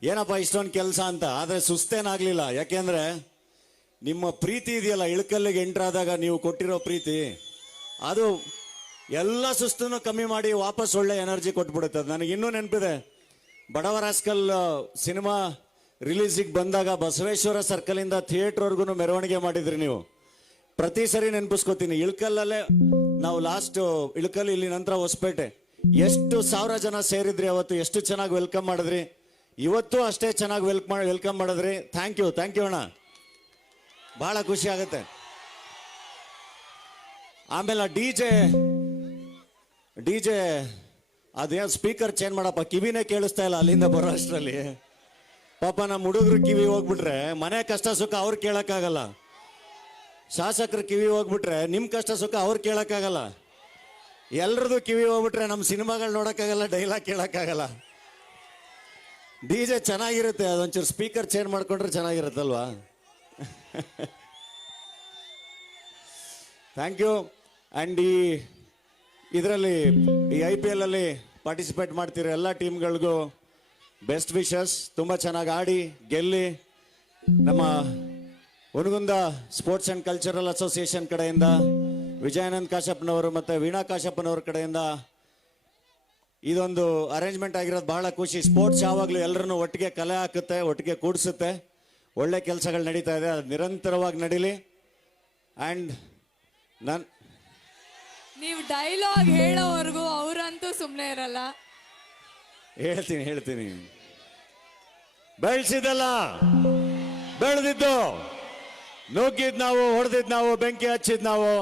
ಏನಪ್ಪ ಇಷ್ಟೊಂದು ಕೆಲಸ ಅಂತ. ಆದರೆ ಸುಸ್ತೇನಾಗಲಿಲ್ಲ. ಯಾಕೆಂದರೆ ನಿಮ್ಮ ಪ್ರೀತಿ ಇದೆಯಲ್ಲ, ಇಳಕಲ್ಲಿಗೆ ಎಂಟ್ರಾದಾಗ ನೀವು ಕೊಟ್ಟಿರೋ ಪ್ರೀತಿ, ಅದು ಎಲ್ಲ ಸುಸ್ತನ್ನು ಕಮ್ಮಿ ಮಾಡಿ ವಾಪಸ್ ಒಳ್ಳೆ ಎನರ್ಜಿ ಕೊಟ್ಬಿಡುತ್ತೆ. ಅದು ನನಗೆ ಇನ್ನೂ ನೆನಪಿದೆ. ಬಡವರ ರಾಸ್ಕಲ್ ಸಿನಿಮಾ ರಿಲೀಸಿಗೆ ಬಂದಾಗ ಬಸವೇಶ್ವರ ಸರ್ಕಲಿಂದ ಥಿಯೇಟ್ರ್ವರೆಗೂ ಮೆರವಣಿಗೆ ಮಾಡಿದ್ರಿ ನೀವು. ಪ್ರತಿ ಸರಿ ನೆನಪಿಸ್ಕೋತೀನಿ. ಇಳಕಲ್ಲಲ್ಲೇ ನಾವು ಲಾಸ್ಟ್ ಇಳಕಲ್, ಇಲ್ಲಿ ನಂತರ ಹೊಸಪೇಟೆ, ಎಷ್ಟು ಸಾವಿರ ಜನ ಸೇರಿದ್ರಿ ಅವತ್ತು, ಎಷ್ಟು ಚೆನ್ನಾಗಿ ವೆಲ್ಕಮ್ ಮಾಡಿದ್ರಿ. ಇವತ್ತು ಅಷ್ಟೇ ಚೆನ್ನಾಗಿ ವೆಲ್ಕಮ್ ಮಾಡಿದ್ರಿ. ಥ್ಯಾಂಕ್ ಯು ಅಣ್ಣ, ಬಹಳ ಖುಷಿ ಆಗುತ್ತೆ. ಆಮೇಲೆ ಡಿ ಜೆ ಅದೇನು ಸ್ಪೀಕರ್ ಚೇಂಜ್ ಮಾಡಪ್ಪ, ಕಿವಿನೇ ಕೇಳಿಸ್ತಾ ಇಲ್ಲ ಅಲ್ಲಿಂದ ಬರೋ ಅಷ್ಟರಲ್ಲಿ. ಪಾಪ ನಮ್ಮ ಹುಡುಗರು ಕಿವಿ ಹೋಗ್ಬಿಟ್ರೆ ಮನೆ ಕಷ್ಟ ಸುಖ ಅವ್ರು ಕೇಳಕ್ಕಾಗಲ್ಲ. ಶಾಸಕರ ಕಿವಿ ಹೋಗ್ಬಿಟ್ರೆ ನಿಮ್ಮ ಕಷ್ಟ ಸುಖ ಅವ್ರು ಕೇಳಕ್ಕಾಗಲ್ಲ. ಎಲ್ರದ್ದು ಕಿವಿ ಹೋಗ್ಬಿಟ್ರೆ ನಮ್ಮ ಸಿನಿಮಾಗಳು ನೋಡೋಕ್ಕಾಗಲ್ಲ, ಡೈಲಾಗ್ ಕೇಳಕ್ಕಾಗಲ್ಲ. ಡಿ ಜೆ ಚೆನ್ನಾಗಿರುತ್ತೆ, ಅದೊಂಚೂರು ಸ್ಪೀಕರ್ ಚೇಂಜ್ ಮಾಡ್ಕೊಂಡ್ರೆ ಚೆನ್ನಾಗಿರುತ್ತಲ್ವಾ. Thank you. ಆ್ಯಂಡ್ ಇದರಲ್ಲಿ ಈ IPL ಅಲ್ಲಿ ಪಾರ್ಟಿಸಿಪೇಟ್ ಮಾಡ್ತಿರೋ ಎಲ್ಲ ಟೀಮ್ಗಳಿಗೂ ಬೆಸ್ಟ್ ವಿಶಸ್. ತುಂಬ ಚೆನ್ನಾಗಿ ಆಡಿ ಗೆಲ್ಲಿ. ನಮ್ಮ Hungund sports and cultural association ಕಡೆಯಿಂದ ವಿಜಯಾನಂದ್ ಕಾಶಪ್ಪನವರು ಮತ್ತು ವೀಣಾ ಕಾಶಪ್ಪನವ್ರ ಕಡೆಯಿಂದ ಇದೊಂದು ಅರೇಂಜ್ಮೆಂಟ್ ಆಗಿರೋದು ಬಹಳ ಖುಷಿ. ಸ್ಪೋರ್ಟ್ಸ್ ಯಾವಾಗಲೂ ಎಲ್ಲರನ್ನೂ ಒಟ್ಟಿಗೆ ಕಲೆ ಹಾಕುತ್ತೆ, ಒಟ್ಟಿಗೆ ಕೂಡಿಸುತ್ತೆ. ಒಳ್ಳೆ ಕೆಲಸಗಳು ನಡೀತಾ ಇದೆ, ಅದು ನಿರಂತರವಾಗಿ ನಡೀಲಿ. ಆ್ಯಂಡ್ ನೀವು ಡೈಲಾಗ್ ಹೇಳೋವರೆಗೂ ಅವರಂತೂ ಸುಮ್ಮನೆ ಇರಲ್ಲ. ಹೇಳ್ತೀನಿ. ಬೆಳೆಸಿದಲ್ಲ, ಬೆಳೆದಿದ್ದು, ನುಗ್ಗಿದ್ ನಾವು, ಹೊಡೆದಿದ್ ನಾವು, ಬೆಂಕಿ ಹಚ್ಚಿದ್ ನಾವು,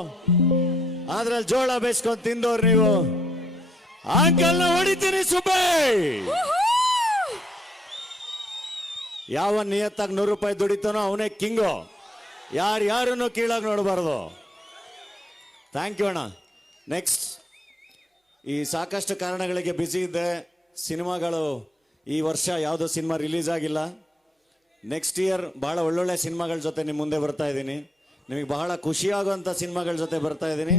ಅದ್ರಲ್ಲಿ ಜೋಳ ಬೇಯಿಸ್ಕೊಂಡು ತಿಂದವ್ರು ನೀವು. ಅಂಕಲ್ನ ಹೊಡಿತೀನಿ ಸುಬ್ಬೈ. ಯಾವ ನಿಯತ್ತಾಗಿ 100 ರೂಪಾಯಿ ದುಡಿತಾನೋ ಅವನೇ ಕಿಂಗು. ಯಾರನ್ನು ಕೀಳಾಗಿ ನೋಡಬಾರ್ದು. ಥ್ಯಾಂಕ್ ಯು ಅಣ್ಣ. ನೆಕ್ಸ್ಟ್, ಈ ಸಾಕಷ್ಟು ಕಾರಣಗಳಿಗೆ ಬ್ಯುಸಿ ಇದ್ದೆ. ಸಿನಿಮಾಗಳು ಈ ವರ್ಷ ಯಾವುದೋ ಸಿನಿಮಾ ರಿಲೀಸ್ ಆಗಿಲ್ಲ. ನೆಕ್ಸ್ಟ್ ಇಯರ್ ಬಹಳ ಒಳ್ಳೊಳ್ಳೆ ಸಿನಿಮಾಗಳ ಜೊತೆ ನಿಮ್ಮ ಮುಂದೆ ಬರ್ತಾ ಇದ್ದೀನಿ. ನಿಮಗೆ ಬಹಳ ಖುಷಿಯಾಗುವಂಥ ಸಿನಿಮಾಗಳ ಜೊತೆ ಬರ್ತಾ ಇದ್ದೀನಿ.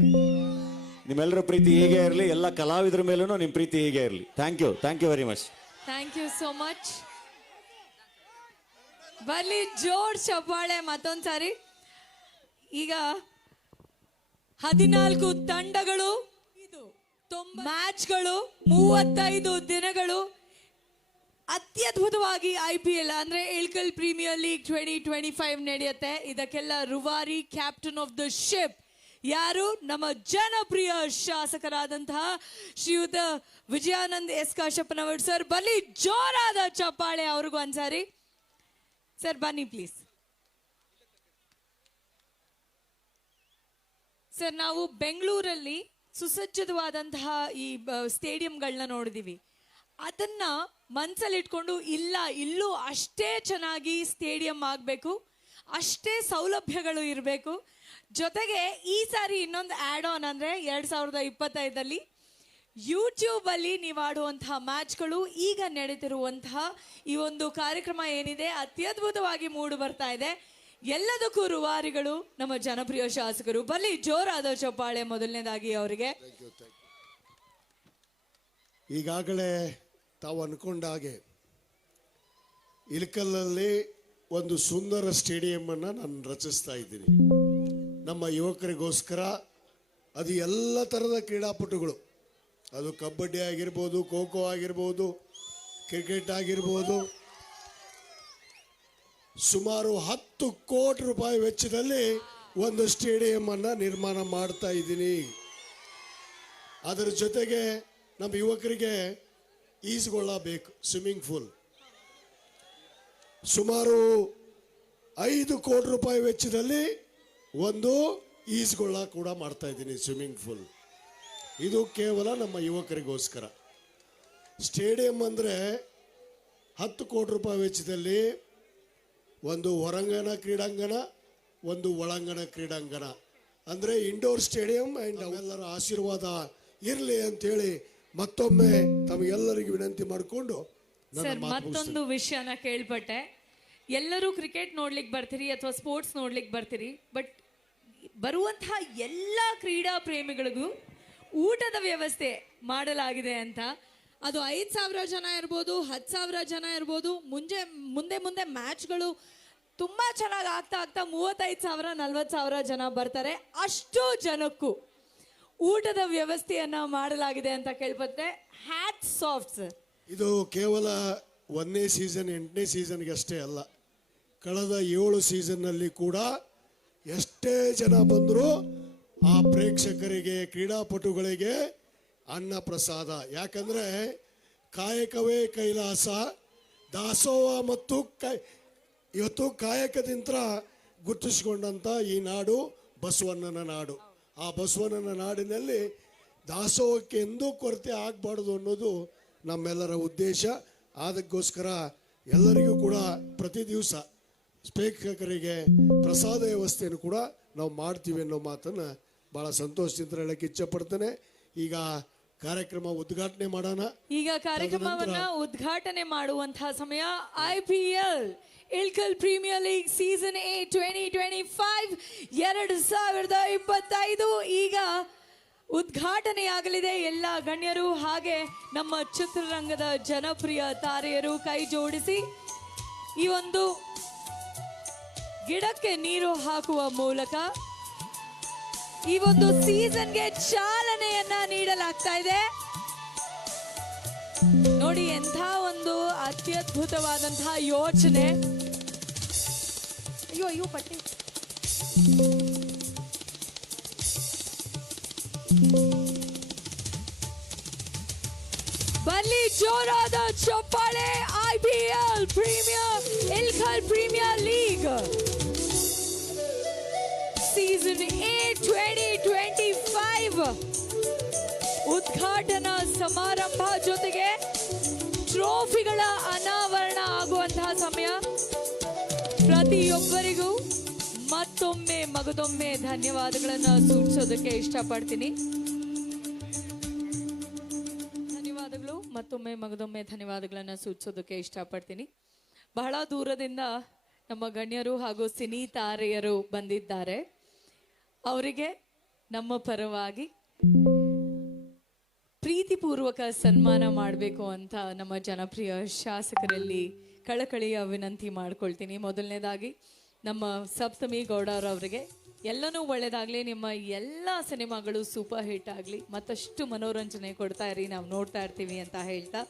ನಿಮ್ಮೆಲ್ಲರ ಪ್ರೀತಿ ಹೀಗೆ ಇರಲಿ, ಎಲ್ಲ ಕಲಾವಿದರ ಮೇಲೂ ನಿಮ್ಮ ಪ್ರೀತಿ ಹೀಗೆ ಇರಲಿ. Thank you very much. Thank you so much. ಬರ್ಲಿ ಜೋರ್ ಚಪ್ಪಾಳೆ ಮತ್ತೊಂದ್ಸಾರಿ. ಈಗ 14 ತಂಡಗಳು, ಮ್ಯಾಚ್ಗಳು, 35 ದಿನಗಳು, ಅತ್ಯದ್ಭುತವಾಗಿ IPL ಅಂದ್ರೆ ಇಳಕಲ್ ಪ್ರೀಮಿಯರ್ ಲೀಗ್ 2025 ನಡೆಯುತ್ತೆ. ಇದಕ್ಕೆಲ್ಲ ರೂವಾರಿ, ಕ್ಯಾಪ್ಟನ್ ಆಫ್ ದ ಶಿಪ್ ಯಾರು? ನಮ್ಮ ಜನಪ್ರಿಯ ಶಾಸಕರಾದಂತಹ ಶ್ರೀಯುತ ವಿಜಯಾನಂದ್ ಎಸ್ ಕಾಶಪ್ಪನವರು ಸರ್. ಬನ್ನಿ ಜೋರಾದ ಚಪ್ಪಾಳೆ ಅವ್ರಿಗೂ ಒಂದ್ಸಾರಿ. ಸರ್ ಬನ್ನಿ ಪ್ಲೀಸ್. ಸರ್, ನಾವು ಬೆಂಗಳೂರಲ್ಲಿ ಸುಸಜ್ಜಿತವಾದಂತಹ ಈ ಸ್ಟೇಡಿಯಂಗಳನ್ನ ನೋಡಿದೀವಿ. ಅದನ್ನ ಮನಸ್ಸಲ್ಲಿಟ್ಕೊಂಡು ಇಲ್ಲೂ ಅಷ್ಟೇ ಚೆನ್ನಾಗಿ ಸ್ಟೇಡಿಯಂ ಆಗಬೇಕು, ಅಷ್ಟೇ ಸೌಲಭ್ಯಗಳು ಇರಬೇಕು. ಜೊತೆಗೆ ಈ ಸಾರಿ ಇನ್ನೊಂದು ಆ್ಯಡ್ ಆನ್ ಅಂದರೆ 2025 ಯೂಟ್ಯೂಬ್ ಅಲ್ಲಿ ನೀವು ಆಡುವಂತಹ ಮ್ಯಾಚ್ಗಳು, ಈಗ ನಡೀತಿರುವಂತಹ ಈ ಒಂದು ಕಾರ್ಯಕ್ರಮ ಏನಿದೆ ಅತ್ಯದ್ಭುತವಾಗಿ ಮೂಡಿ ಬರ್ತಾ ಇದೆ. ಎಲ್ಲದಕ್ಕೂ ರೂವಾರಿಗಳು ನಮ್ಮ ಜನಪ್ರಿಯ ಶಾಸಕರು. ಬಲ್ಲಿ ಜೋರಾದ ಚಪ್ಪಾಳೆ ಮೊದಲನೇದಾಗಿ ಅವರಿಗೆ. ಈಗಾಗಲೇ ತಾವು ಅನ್ಕೊಂಡ ಹಾಗೆ ಇಳಕಲ್ಲಲ್ಲಿ ಒಂದು ಸುಂದರ ಸ್ಟೇಡಿಯಂ ನಾನು ರಚಿಸ್ತಾ ಇದ್ದೀನಿ ನಮ್ಮ ಯುವಕರಿಗೋಸ್ಕರ. ಅದು ಎಲ್ಲ ಥರದ ಕ್ರೀಡಾಪಟುಗಳು, ಅದು ಕಬಡ್ಡಿ ಆಗಿರ್ಬೋದು, ಖೋ ಖೋ ಆಗಿರ್ಬೋದು, ಕ್ರಿಕೆಟ್ ಆಗಿರ್ಬೋದು, ಸುಮಾರು 10 ಕೋಟಿ ರೂಪಾಯಿ ವೆಚ್ಚದಲ್ಲಿ ಒಂದು ಸ್ಟೇಡಿಯಂ ನಿರ್ಮಾಣ ಮಾಡ್ತಾ ಇದ್ದೀನಿ. ಅದರ ಜೊತೆಗೆ ನಮ್ಮ ಯುವಕರಿಗೆ ಈಜುಗೊಳ್ಳಬೇಕು, ಸ್ವಿಮ್ಮಿಂಗ್ ಪೂಲ್. ಸುಮಾರು 5 ಕೋಟಿ ರೂಪಾಯಿ ವೆಚ್ಚದಲ್ಲಿ ಒಂದು ಈಜುಗೊಳ್ಳ ಕೂಡ ಮಾಡ್ತಾ ಇದ್ದೀನಿ, ಸ್ವಿಮ್ಮಿಂಗ್ ಪೂಲ್. ಇದು ಕೇವಲ ನಮ್ಮ ಯುವಕರಿಗೋಸ್ಕರ. ಸ್ಟೇಡಿಯಂ ಅಂದರೆ 10 ಕೋಟಿ ರೂಪಾಯಿ ವೆಚ್ಚದಲ್ಲಿ ಒಂದು ಹೊರಾಂಗಣ ಕ್ರೀಡಾಂಗಣ, ಒಂದು ಒಳಾಂಗಣ ಕ್ರೀಡಾಂಗಣ, ಅಂದರೆ ಇಂಡೋರ್ ಸ್ಟೇಡಿಯಂ. ಆ್ಯಂಡ್ ಅವೆಲ್ಲರ ಆಶೀರ್ವಾದ ಇರಲಿ ಅಂತೇಳಿ ಮತ್ತೊಮ್ಮೆ ತಮಗೆಲ್ಲರಿಗೂ ವಿನಂತಿ ಮಾಡಿಕೊಂಡು ಸರ್, ಮತ್ತೊಂದು ವಿಷಯನ ಕೇಳ್ಪಟ್ಟೆ. ಎಲ್ಲರೂ ಕ್ರಿಕೆಟ್ ನೋಡ್ಲಿಕ್ಕೆ ಬರ್ತೀರಿ ಅಥವಾ ಸ್ಪೋರ್ಟ್ಸ್ ನೋಡ್ಲಿಕ್ಕೆ ಬರ್ತೀರಿ, ಬಟ್ ಬರುವಂತಹ ಎಲ್ಲ ಕ್ರೀಡಾ ಪ್ರೇಮಿಗಳಿಗೂ ಊಟದ ವ್ಯವಸ್ಥೆ ಮಾಡಲಾಗಿದೆ ಅಂತ. ಅದು 5,000 ಜನ ಇರ್ಬೋದು, 10,000 ಜನ ಇರ್ಬೋದು. ಮುಂದೆ ಮ್ಯಾಚ್ಗಳು ತುಂಬ ಚೆನ್ನಾಗಿ ಆಗ್ತಾ 35,000 40,000 ಜನ ಬರ್ತಾರೆ. ಅಷ್ಟು ಜನಕ್ಕೂ ಊಟದ ವ್ಯವಸ್ಥೆಯನ್ನ ಮಾಡಲಾಗಿದೆ ಅಂತ ಕೇಳ್ಪತ್ತೆ. Hats off sir. ಇದು ಕೇವಲ 1ನೇ ಸೀಸನ್ 8ನೇ ಸೀಸನ್ಗೆ ಅಷ್ಟೇ ಅಲ್ಲ, ಕಳೆದ 7 ಸೀಸನ್ನಲ್ಲಿ ಕೂಡ ಎಷ್ಟೇ ಜನ ಬಂದರೂ ಆ ಪ್ರೇಕ್ಷಕರಿಗೆ, ಕ್ರೀಡಾಪಟುಗಳಿಗೆ ಅನ್ನ ಪ್ರಸಾದ. ಯಾಕಂದರೆ ಕಾಯಕವೇ ಕೈಲಾಸ, ದಾಸೋಹ ಮತ್ತು ಇವತ್ತು ಕಾಯಕದಿಂದ ಗುರುತಿಸಿಕೊಂಡಂಥ ಈ ನಾಡು ಬಸವಣ್ಣನ ನಾಡು. ಆ ಬಸವಣ್ಣನ ನಾಡಿನಲ್ಲಿ ದಾಸೋಹಕ್ಕೆ ಎಂದೂ ಕೊರತೆ ಆಗಬಾರ್ದು ಅನ್ನೋದು ನಮ್ಮೆಲ್ಲರ ಉದ್ದೇಶ. ಅದಕ್ಕೋಸ್ಕರ ಎಲ್ಲರಿಗೂ ಕೂಡ ಪ್ರತಿ ದಿವಸ ಪ್ರೇಕ್ಷಕರಿಗೆ ಪ್ರಸಾದ ವ್ಯವಸ್ಥೆಯನ್ನು ಕೂಡ ನಾವು ಮಾಡ್ತೀವಿ ಅನ್ನೋ ಮಾತನ್ನು ಭಾಳ ಸಂತೋಷದಿಂದ ಹೇಳಕ್ಕೆ ಇಚ್ಛಪಡ್ತೇನೆ. ಈಗ ಕಾರ್ಯಕ್ರಮ ಉದ್ಘಾಟನೆ ಮಾಡೋಣ. ಈಗ ಕಾರ್ಯಕ್ರಮವನ್ನ ಉದ್ಘಾಟನೆ ಮಾಡುವಂತಹ ಸಮಯ. IPL Ilkal premier league season 8 2025 2025 ಈಗ ಉದ್ಘಾಟನೆಯಾಗಲಿದೆ. ಎಲ್ಲ ಗಣ್ಯರು ಹಾಗೆ ನಮ್ಮ ಚಿತ್ರರಂಗದ ಜನಪ್ರಿಯ ತಾರೆಯರು ಕೈ ಜೋಡಿಸಿ ಈ ಒಂದು ಗಿಡಕ್ಕೆ ನೀರು ಹಾಕುವ ಮೂಲಕ ಈ ಒಂದು ಸೀಸನ್ಗೆ ಚಾಲನೆಯನ್ನ ನೀಡಲಾಗ್ತಾ ಇದೆ. ನೋಡಿ ಎಂಥ ಒಂದು ಅತ್ಯದ್ಭುತವಾದಂತಹ ಯೋಚನೆ. ಅಯ್ಯೋ ಪಟ್ಟಿ. ಬಲ್ಲಿ ಜೋರಾದ ಚಪ್ಪಾಳೆ. IPL premier Ilkal premier league season 8 2025 ಉದ್ಘಾಟನಾ ಸಮಾರಂಭ ಜೊತೆಗೆ ಟ್ರೋಫಿಗಳ ಅನಾವರಣ ಆಗುವಂತಹ ಸಮಯ. ಪ್ರತಿಯೊಬ್ಬರಿಗೂ ಮಗದೊಮ್ಮೆ ಧನ್ಯವಾದಗಳನ್ನು ಸೂಚಿಸೋದಕ್ಕೆ ಇಷ್ಟಪಡ್ತೀನಿ. ಮಗದೊಮ್ಮೆ ಧನ್ಯವಾದಗಳನ್ನು ಸೂಚಿಸೋದಕ್ಕೆ ಇಷ್ಟಪಡ್ತೀನಿ. ಬಹಳ ದೂರದಿಂದ ನಮ್ಮ ಗಣ್ಯರು ಹಾಗೂ ಸಿನಿ ತಾರೆಯರು ಬಂದಿದ್ದಾರೆ. ಅವರಿಗೆ ನಮ್ಮ ಪರವಾಗಿ ಪ್ರೀತಿಪೂರ್ವಕ ಸನ್ಮಾನ ಮಾಡಬೇಕು ಅಂತ ನಮ್ಮ ಜನಪ್ರಿಯ ಶಾಸಕರಲ್ಲಿ ಕಳಕಳಿಯ ವಿನಂತಿ ಮಾಡ್ಕೊಳ್ತೀನಿ. ಮೊದಲನೇದಾಗಿ ನಮ್ಮ ಸಪ್ತಮಿ ಗೌಡರವರಿಗೆ ಎಲ್ಲನೂ ಒಳ್ಳೇದಾಗಲಿ, ನಿಮ್ಮ ಎಲ್ಲ ಸಿನಿಮಾಗಳು ಸೂಪರ್ ಹಿಟ್ ಆಗಲಿ, ಮತ್ತಷ್ಟು ಮನೋರಂಜನೆ ಕೊಡ್ತಾ ಇರಿ, ನಾವು ನೋಡ್ತಾ ಇರ್ತೀವಿ ಅಂತ ಹೇಳ್ತಾ,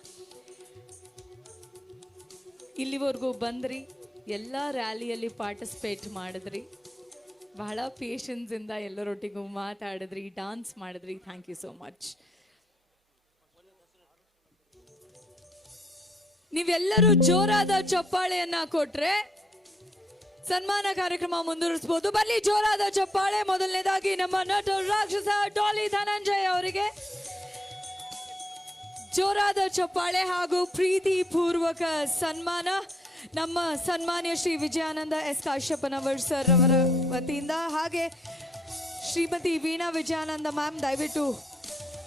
ಇಲ್ಲಿವರೆಗೂ ಬಂದ್ರಿ, ಎಲ್ಲ ರ್ಯಾಲಿಯಲ್ಲಿ ಪಾರ್ಟಿಸಿಪೇಟ್ ಮಾಡಿದ್ರಿ, ಬಹಳ ಪೇಷನ್ಸಿಂದ ಎಲ್ಲರೊಟ್ಟಿಗೂ ಮಾತಾಡಿದ್ರಿ, ಡಾನ್ಸ್ ಮಾಡಿದ್ರಿ. Thank you so much. ನೀವೆಲ್ಲರೂ ಜೋರಾದ ಚಪ್ಪಾಳೆಯನ್ನ ಕೊಟ್ರೆ ಸನ್ಮಾನ ಕಾರ್ಯಕ್ರಮ ಮುಂದುವರಿಸಬಹುದು. ಬನ್ನಿ ಜೋರಾದ ಚಪ್ಪಾಳೆ. ಮೊದಲನೇದಾಗಿ ನಮ್ಮ ನಟ ರಾಕ್ಷಸ ಡಾಲಿ ಧನಂಜಯ ಅವರಿಗೆ ಜೋರಾದ ಚಪ್ಪಾಳೆ ಹಾಗೂ ಪ್ರೀತಿ ಪೂರ್ವಕ ಸನ್ಮಾನ. ನಮ್ಮ ಸನ್ಮಾನ್ಯ ಶ್ರೀ ವಿಜಯಾನಂದ ಎಸ್ ಕಾಶ್ಯಪನವರ್ ಸರ್ ಅವರ ವತಿಯಿಂದ, ಹಾಗೆ ಶ್ರೀಮತಿ ವೀಣಾ ವಿಜಯಾನಂದ ಮ್ಯಾಮ್ ದಯವಿಟ್ಟು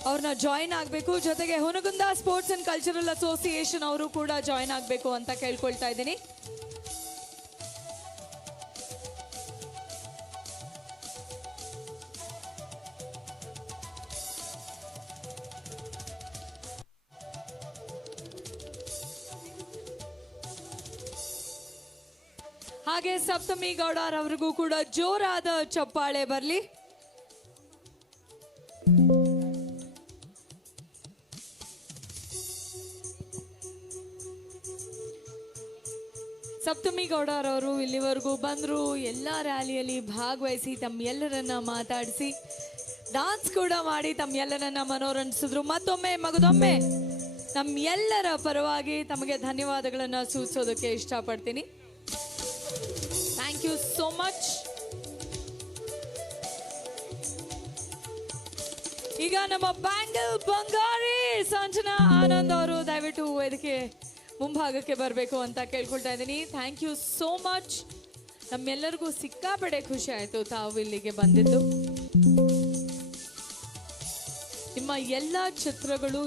ಅವ್ರನ್ನ ಜಾಯಿನ್ ಆಗಬೇಕು. ಜೊತೆಗೆ Hungund sports and cultural association ಅವರು ಕೂಡ ಜಾಯಿನ್ ಆಗಬೇಕು ಅಂತ ಕೇಳ್ಕೊಳ್ತಾ ಇದ್ದೀನಿ. ಹಾಗೆ ಸಪ್ತಮಿ ಗೌಡರವರಿಗೂ ಕೂಡ ಜೋರಾದ ಚಪ್ಪಾಳೆ ಬರಲಿ. ಸಪ್ತಮಿ ಗೌಡರವರು ಇಲ್ಲಿವರೆಗೂ ಬಂದರು, ಎಲ್ಲ ರ್ಯಾಲಿಯಲ್ಲಿ ಭಾಗವಹಿಸಿ ತಮ್ಮೆಲ್ಲರನ್ನ ಮಾತಾಡಿಸಿ ಡಾನ್ಸ್ ಕೂಡ ಮಾಡಿ ತಮ್ಮೆಲ್ಲರನ್ನ ಮನೋರಂಜಿಸಿದ್ರು. ಮತ್ತೊಮ್ಮೆ ಮಗದೊಮ್ಮೆ ತಮ್ಮೆಲ್ಲರ ಪರವಾಗಿ ತಮಗೆ ಧನ್ಯವಾದಗಳನ್ನು ಸೂಚಿಸೋದಕ್ಕೆ ಇಷ್ಟಪಡ್ತೀನಿ. Thank you so much. ಈಗ ನಮ್ಮ ಬ್ಯಾಂಗಲ್ ಬಂಗಾರಿ ಸಂಜನಾ ಆನಂದ್ ಅವರು ದಯವಿಟ್ಟು ವೇದಿಕೆ ಮುಂಭಾಗಕ್ಕೆ ಬರಬೇಕು ಅಂತ ಕೇಳ್ಕೊಳ್ತಾ ಇದ್ದೀನಿ. Thank you so much. ನಮ್ಮೆಲ್ಲರಿಗೂ ಸಿಕ್ಕಾಪಡೆ ಖುಷಿ ಆಯಿತು ತಾವು ಇಲ್ಲಿಗೆ ಬಂದಿದ್ದು. ನಿಮ್ಮ ಎಲ್ಲ ಚಿತ್ರಗಳು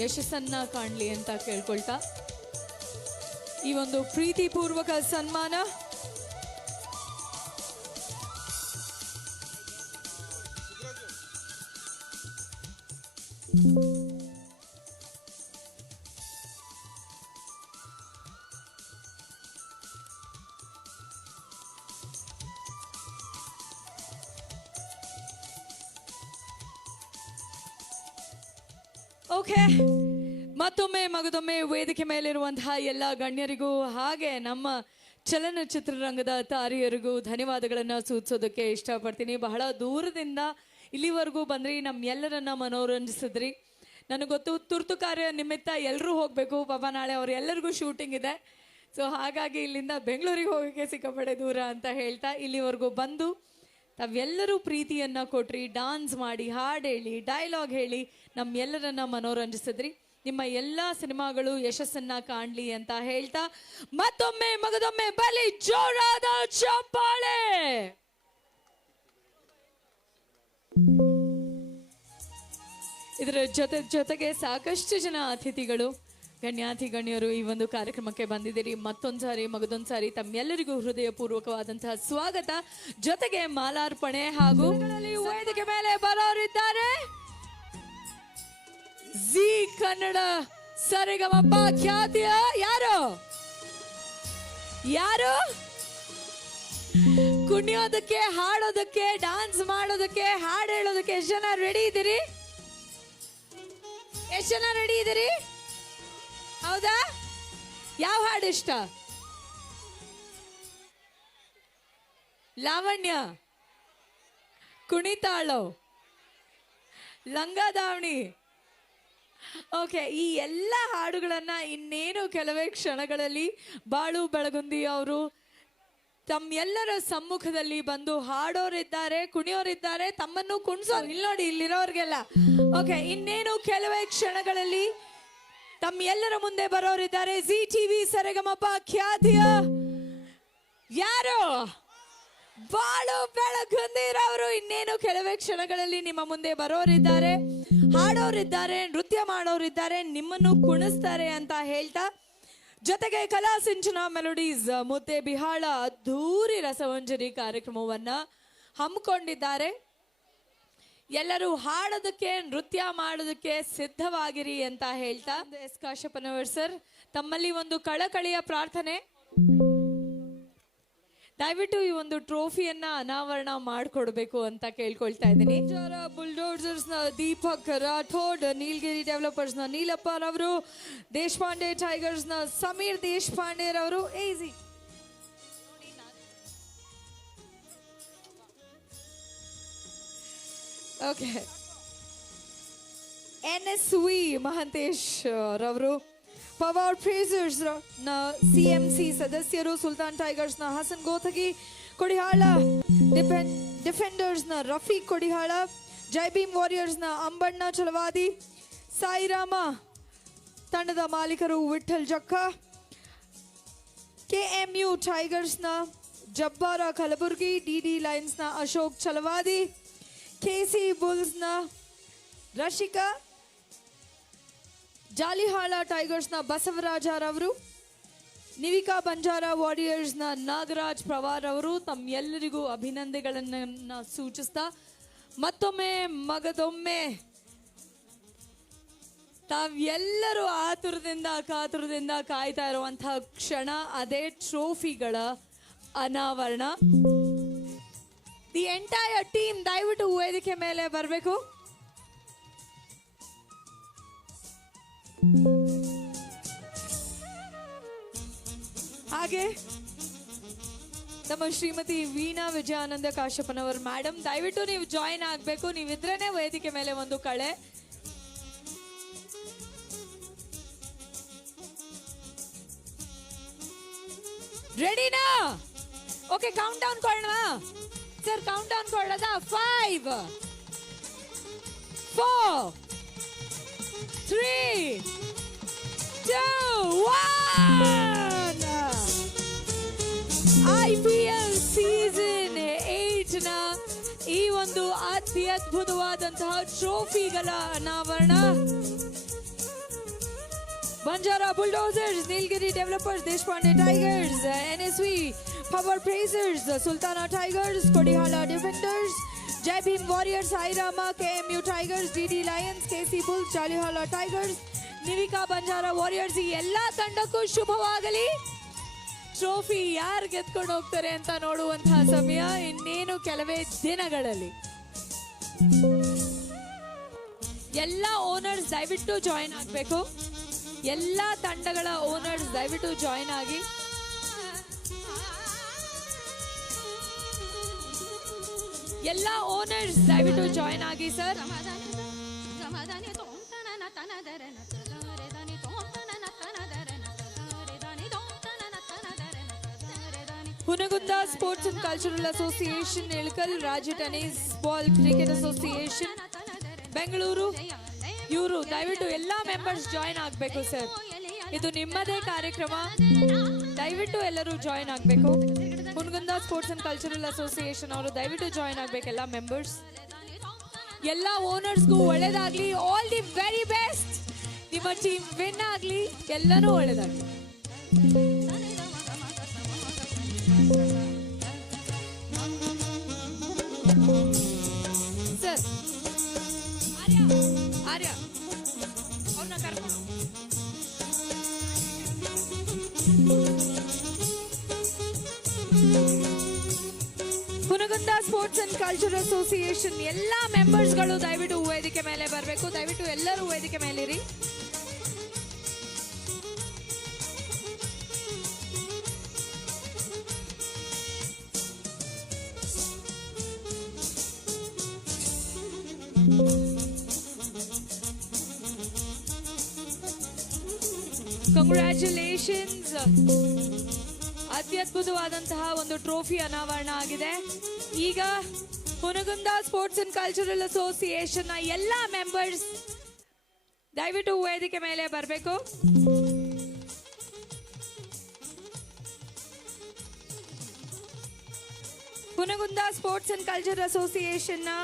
ಯಶಸ್ಸನ್ನ ಕಾಣಲಿ ಅಂತ ಕೇಳ್ಕೊಳ್ತಾ ಈ ಒಂದು ಪ್ರೀತಿಪೂರ್ವಕ ಸನ್ಮಾನ ಓಕೆ, ಮತ್ತೊಮ್ಮೆ ಮಗದೊಮ್ಮೆ ವೇದಿಕೆ ಮೇಲಿರುವಂತಹ ಎಲ್ಲ ಗಣ್ಯರಿಗೂ ಹಾಗೆ ನಮ್ಮ ಚಲನಚಿತ್ರರಂಗದ ತಾರೆಯರಿಗೂ ಧನ್ಯವಾದಗಳನ್ನು ಸೂಚಿಸೋದಕ್ಕೆ ಇಷ್ಟಪಡ್ತೀನಿ. ಬಹಳ ದೂರದಿಂದ ಇಲ್ಲಿವರೆಗೂ ಬಂದ್ರಿ, ನಮ್ಮೆಲ್ಲರನ್ನ ಮನೋರಂಜಿಸಿದ್ರಿ. ನನಗೆ ಗೊತ್ತು ತುರ್ತು ಕಾರ್ಯ ನಿಮಿತ್ತ ಎಲ್ಲರೂ ಹೋಗಬೇಕು, ಪಾಪ ನಾಳೆ ಅವ್ರು ಎಲ್ಲರಿಗೂ ಶೂಟಿಂಗ್ ಇದೆ. ಸೊ ಹಾಗಾಗಿ ಇಲ್ಲಿಂದ ಬೆಂಗಳೂರಿಗೆ ಹೋಗೋಕ್ಕೆ ಸಿಕ್ಕಾಪಟ್ಟೆ ದೂರ ಅಂತ ಹೇಳ್ತಾ ಇಲ್ಲಿವರೆಗೂ ಬಂದು ತಾವೆಲ್ಲರೂ ಪ್ರೀತಿಯನ್ನ ಕೊಟ್ರಿ, ಡಾನ್ಸ್ ಮಾಡಿ, ಹಾಡು ಹೇಳಿ, ಡೈಲಾಗ್ ಹೇಳಿ ನಮ್ಮೆಲ್ಲರನ್ನ ಮನೋರಂಜಿಸಿದ್ರಿ. ನಿಮ್ಮ ಎಲ್ಲ ಸಿನಿಮಾಗಳು ಯಶಸ್ಸನ್ನ ಕಾಣ್ಲಿ ಅಂತ ಹೇಳ್ತಾ ಮತ್ತೊಮ್ಮೆ ಮಗದೊಮ್ಮೆ ಬಲಿ ಜೋರಾದ ಚಪ್ಪಾಳೆ. ಇದರ ಜೊತೆಗೆ ಸಾಕಷ್ಟು ಜನ ಅತಿಥಿಗಳು, ಗಣ್ಯಾತಿ ಗಣ್ಯರು ಈ ಒಂದು ಕಾರ್ಯಕ್ರಮಕ್ಕೆ ಬಂದಿದ್ದೀರಿ. ಮತ್ತೊಂದ್ಸಾರಿ ಮಗದೊಂದ್ಸಾರಿ ತಮ್ಮೆಲ್ಲರಿಗೂ ಹೃದಯಪೂರ್ವಕವಾದಂತಹ ಸ್ವಾಗತ. ಜೊತೆಗೆ ಮಾಲಾರ್ಪಣೆ ಹಾಗೂ ವೇದಿಕೆ ಮೇಲೆ ಬರೋರಿದ್ದಾರೆ ಜಿ ಕನ್ನಡ ಸರಿಗಮಪ ಖ್ಯಾತಿಯ ಯಾರು ಕುಣಿಯೋದಕ್ಕೆ, ಹಾಡೋದಕ್ಕೆ, ಡಾನ್ಸ್ ಮಾಡೋದಕ್ಕೆ, ಹಾಡು ಹೇಳೋದಕ್ಕೆ ಎಷ್ಟು ಜನ ರೆಡಿ ಇದ್ದೀರಿ? ಎಷ್ಟು ಜನ ರೆಡಿ ಇದ್ದೀರಿ? ಹೌದಾ? ಯಾವ ಹಾಡು ಇಷ್ಟ? ಲಾವಣ್ಯ, ಕುಣಿತಾಳೋ, ಲಂಗದಾವಣಿ. ಓಕೆ, ಈ ಎಲ್ಲ ಹಾಡುಗಳನ್ನ ಇನ್ನೇನು ಕೆಲವೇ ಕ್ಷಣಗಳಲ್ಲಿ ಬಾಳು ಬೆಳಗುಂದಿ ಅವರು ತಮ್ಮೆಲ್ಲರ ಸಮ್ಮುಖದಲ್ಲಿ ಬಂದು ಹಾಡೋರಿದ್ದಾರೆ, ಕುಣಿಯೋರಿದ್ದಾರೆ, ತಮ್ಮನ್ನು ಕುಣಿಸೋ ಇಲ್ಲಿ ನೋಡಿ ಇಲ್ಲಿರೋರ್ಗೆಲ್ಲ. ಓಕೆ, ಇನ್ನೇನು ಕೆಲವೇ ಕ್ಷಣಗಳಲ್ಲಿ ತಮ್ಮೆಲ್ಲರ ಮುಂದೆ ಬರೋರಿದ್ದಾರೆ ಜಿ ಟಿವಿ ಸರಿಗಮಪ ಖ್ಯಾತಿಯ ಯಾರು? ಬಾಳು ಬೆಳಗುಂದಿರವರು ಇನ್ನೇನು ಕೆಲವೇ ಕ್ಷಣಗಳಲ್ಲಿ ನಿಮ್ಮ ಮುಂದೆ ಬರೋರಿದ್ದಾರೆ, ಹಾಡೋರಿದ್ದಾರೆ, ನೃತ್ಯ ಮಾಡೋರಿದ್ದಾರೆ, ನಿಮ್ಮನ್ನು ಕುಣಿಸ್ತಾರೆ ಅಂತ ಹೇಳ್ತಾ ಜೊತೆಗೆ ಕಲಾ ಸಿಂಚನ ಮೆಲೋಡೀಸ್ ಮುದ್ದೆ ಬಿಹಾಳ ಅದ್ಧೂರಿ ರಸವಂಜರಿ ಕಾರ್ಯಕ್ರಮವನ್ನ ಹಮ್ಮಿಕೊಂಡಿದ್ದಾರೆ. ಎಲ್ಲರೂ ಹಾಡೋದಕ್ಕೆ, ನೃತ್ಯ ಮಾಡೋದಕ್ಕೆ ಸಿದ್ಧವಾಗಿರಿ ಅಂತ ಹೇಳ್ತಾ ಎಸ್ ಕಾಶಪ್ಪನವರ್ ಸರ್ ತಮ್ಮಲ್ಲಿ ಒಂದು ಕಳಕಳಿಯ ಪ್ರಾರ್ಥನೆ, ದಯವಿಟ್ಟು ಈ ಒಂದು ಟ್ರೋಫಿಯನ್ನ ಅನಾವರಣ ಮಾಡಿಕೊಡ್ಬೇಕು ಅಂತ ಕೇಳ್ಕೊಳ್ತಾ ಇದ್ದೀನಿ. ಬುಲ್ಡೋಸರ್ಸ್ ನ ದೀಪಕ್ ರಾಠೋಡ್, ನೀಲಗಿರಿ ಡೆವಲಪರ್ಸ್ ನ ನೀಲಪ್ಪ ರವರು, ದೇಶಪಾಂಡೆ ಟೈಗರ್ಸ್ ನ ಸಮೀರ್ ದೇಶಪಾಂಡೆ ರವರು. Easy okay. NSV ಮಹಂತೇಶ್ ರವರು, ಪವರ್ ಪ್ರೇಸರ್ಸ್ ನ CMC ಸದಸ್ಯರು, ಸುಲ್ತಾನ್ ಟೈಗರ್ಸ್ ನ ಹಸನ್ ಗೋಥಗಿ, ಕೊಡಿಹಾಳ ಡಿಫೆಂಡರ್ಸ್ ನ ರಫೀಕ್ ಕೊಡಿಹಾಳ, ಜೈ ಭೀಮ್ ವಾರಿಯರ್ಸ್ ನ ಅಂಬಣ್ಣ ಚಲವಾದಿ, ಸಾಯಿರಾಮ ತಂಡದ ಮಾಲೀಕರು ವಿಠಲ್ ಜಕ್ಕ, KMU ಟೈಗರ್ಸ್ ನ ಜಬ್ಬಾರ ಕಲಬುರ್ಗಿ, DD ಲಯನ್ಸ್ ನ ಅಶೋಕ್ ಚಲವಾದಿ, KC ಬುಲ್ಸ್ ನ ರಶಿಕಾ, ಜಾಲಿಹಾಳ ಟೈಗರ್ಸ್ ನ ಬಸವರಾಜರವರು, ನಿವಿಕಾ ಬಂಜಾರ ವಾರಿಯರ್ಸ್ ನ ನಾಗರಾಜ್ ಪ್ರವಾರ್ ಅವರು ತಮ್ಮೆಲ್ಲರಿಗೂ ಅಭಿನಂದನೆಗಳನ್ನು ಸೂಚಿಸ್ತಾ ಮತ್ತೊಮ್ಮೆ ಮಗದೊಮ್ಮೆ ತಾವೆಲ್ಲರೂ ಕಾತುರದಿಂದ ಕಾಯ್ತಾ ಇರುವಂತಹ ಕ್ಷಣ, ಅದೇ ಟ್ರೋಫಿಗಳ ಅನಾವರಣ. ದಿ ಎಂಟೈರ್ ಟೀಮ್ ದಯವಿಟ್ಟು ವೇದಿಕೆ ಮೇಲೆ ಬರಬೇಕು. ಹಾಗೆ ನಮ್ಮ ಶ್ರೀಮತಿ ವೀಣಾ ವಿಜಯಾನಂದ ಕಾಶ್ಯಪನವರ್ ಮೇಡಮ್ ದಯವಿಟ್ಟು ನೀವು ಜಾಯಿನ್ ಆಗಬೇಕು. ನೀವಿದ್ರೇನೆ ವೇದಿಕೆ ಮೇಲೆ ಒಂದು ಕಳೆ. ರೆಡಿನಾ? ಓಕೆ, ಕೌಂಟ್ ಡೌನ್ ಕೊಡೋಣ ಸರ್. ಕೌಂಟ್ ಡೌನ್ ಕೊಡೋದ? 5 4 3 2 1. IPL ಸೀಸನ್ 8 ನ ಈ ಒಂದು ಅದ್ಭುತವಾದಂತಹ ಟ್ರೋಫಿಗಳ ಅನಾವರಣ. Banjara bulldozers, Nilgiri developers, Deshpande tigers, NSV power pressers, Sultana tigers, Kodihal defenders, Jai Bhim warriors, Sairam, KMU tigers, DD lions, KC bulls, Jalihal tigers, Nivika Banjara warriors, ಈ ಎಲ್ಲಾ ತಂಡಕ್ಕೂ ಶುಭವಾಗಲಿ. ಟ್ರೋಫಿ ಯಾರು ಗೆದ್ಕೊಂಡು ಹೋಗ್ತಾರೆ ಅಂತ ನೋಡುವಂತಹ ಸಮಯ ಇನ್ನೇನು ಕೆಲವೇ ದಿನಗಳಲ್ಲಿ. ಎಲ್ಲ ಓನರ್ಸ್ ದಯವಿಟ್ಟು ಜಾಯಿನ್ ಆಗಬೇಕು. ಎಲ್ಲ ತಂಡಗಳ ಓನರ್ಸ್ ದಯವಿಟ್ಟು ಜಾಯಿನ್ ಆಗಿ. ಎಲ್ಲ ಓನರ್ಸ್ ದಯವಿಟ್ಟು ಜಾಯಿನ್ ಆಗಿ ಸರ್. Hungund sports and cultural association Ilkal, ರಾಜ್ಯ tennis ball cricket association Bengaluru, ಇವರು ದಯವಿಟ್ಟು ಎಲ್ಲ ಮೆಂಬರ್ಸ್ ಜಾಯಿನ್ ಆಗಬೇಕು ಸರ್. ಇದು ನಿಮ್ಮದೇ ಕಾರ್ಯಕ್ರಮ, ದಯವಿಟ್ಟು ಎಲ್ಲರೂ ಜಾಯಿನ್ ಆಗಬೇಕು. Hungund sports and cultural association ಅವರು ದಯವಿಟ್ಟು ಜಾಯಿನ್ ಆಗಬೇಕು ಎಲ್ಲ ಮೆಂಬರ್ಸ್. ಎಲ್ಲ ಓನರ್ಸ್ಗೂ ಒಳ್ಳೇದಾಗ್ಲಿ. All the very best. ನಿಮ್ಮ ಟೀಮ್ ವಿನ್ ಆಗಲಿ, ಎಲ್ಲನೂ ಒಳ್ಳೇದಾಗ್ಲಿ. ಸರ್ ಆರ್ಯ ಅವ್ರನ್ನ ಕರ್ಕೊಂಡು Hungund sports and cultural association ಎಲ್ಲ ಮೆಂಬರ್ಸ್ಗಳು ದಯವಿಟ್ಟು ವೇದಿಕೆ ಮೇಲೆ ಬರಬೇಕು. ದಯವಿಟ್ಟು ಎಲ್ಲರೂ ವೇದಿಕೆ ಮೇಲಿರಿ. ಕಂಗ್ರ್ಯಾಚುಲೇಷನ್ಸ್. ಅತ್ಯದ್ಭುತವಾದಂತಹ ಒಂದು ಟ್ರೋಫಿ ಅನಾವರಣ ಆಗಿದೆ. ಈಗ Hungund sports and cultural association ನ ಎಲ್ಲ ಮೆಂಬರ್ಸ್ ದಯವಿಟ್ಟು ವೇದಿಕೆ ಮೇಲೆ ಬರಬೇಕು. Hungund sports and cultural association ನ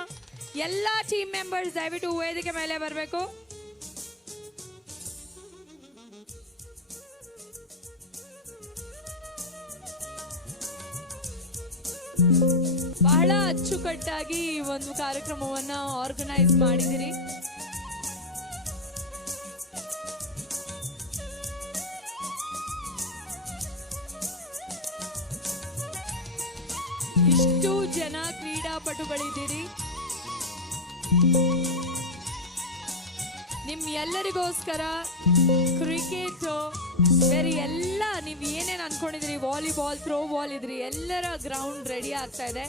ಎಲ್ಲ ಟೀಮ್ ಮೆಂಬರ್ಸ್ ದಯವಿಟ್ಟು ವೇದಿಕೆ ಮೇಲೆ ಬರಬೇಕು. ಬಹಳ ಅಚ್ಚುಕಟ್ಟಾಗಿ ಈ ಒಂದು ಕಾರ್ಯಕ್ರಮವನ್ನ ಆರ್ಗನೈಸ್ ಮಾಡಿದಿರಿ. ಇಷ್ಟು ಜನ ಕ್ರೀಡಾಪಟುಗಳಿದ್ದೀರಿ. ನಿಮ್ ಎಲ್ಲರಿಗೋಸ್ಕರ ಕ್ರಿಕೆಟ್ ಬೇರೆ ಎಲ್ಲ ನೀವು ಏನೇನು ಅನ್ಕೊಂಡಿದ್ರಿ, ವಾಲಿಬಾಲ್, ಥ್ರೋ ಬಾಲ್ ಇದ್ರಿ, ಎಲ್ಲರ ಗ್ರೌಂಡ್ ರೆಡಿ ಆಗ್ತಾ ಇದೆ.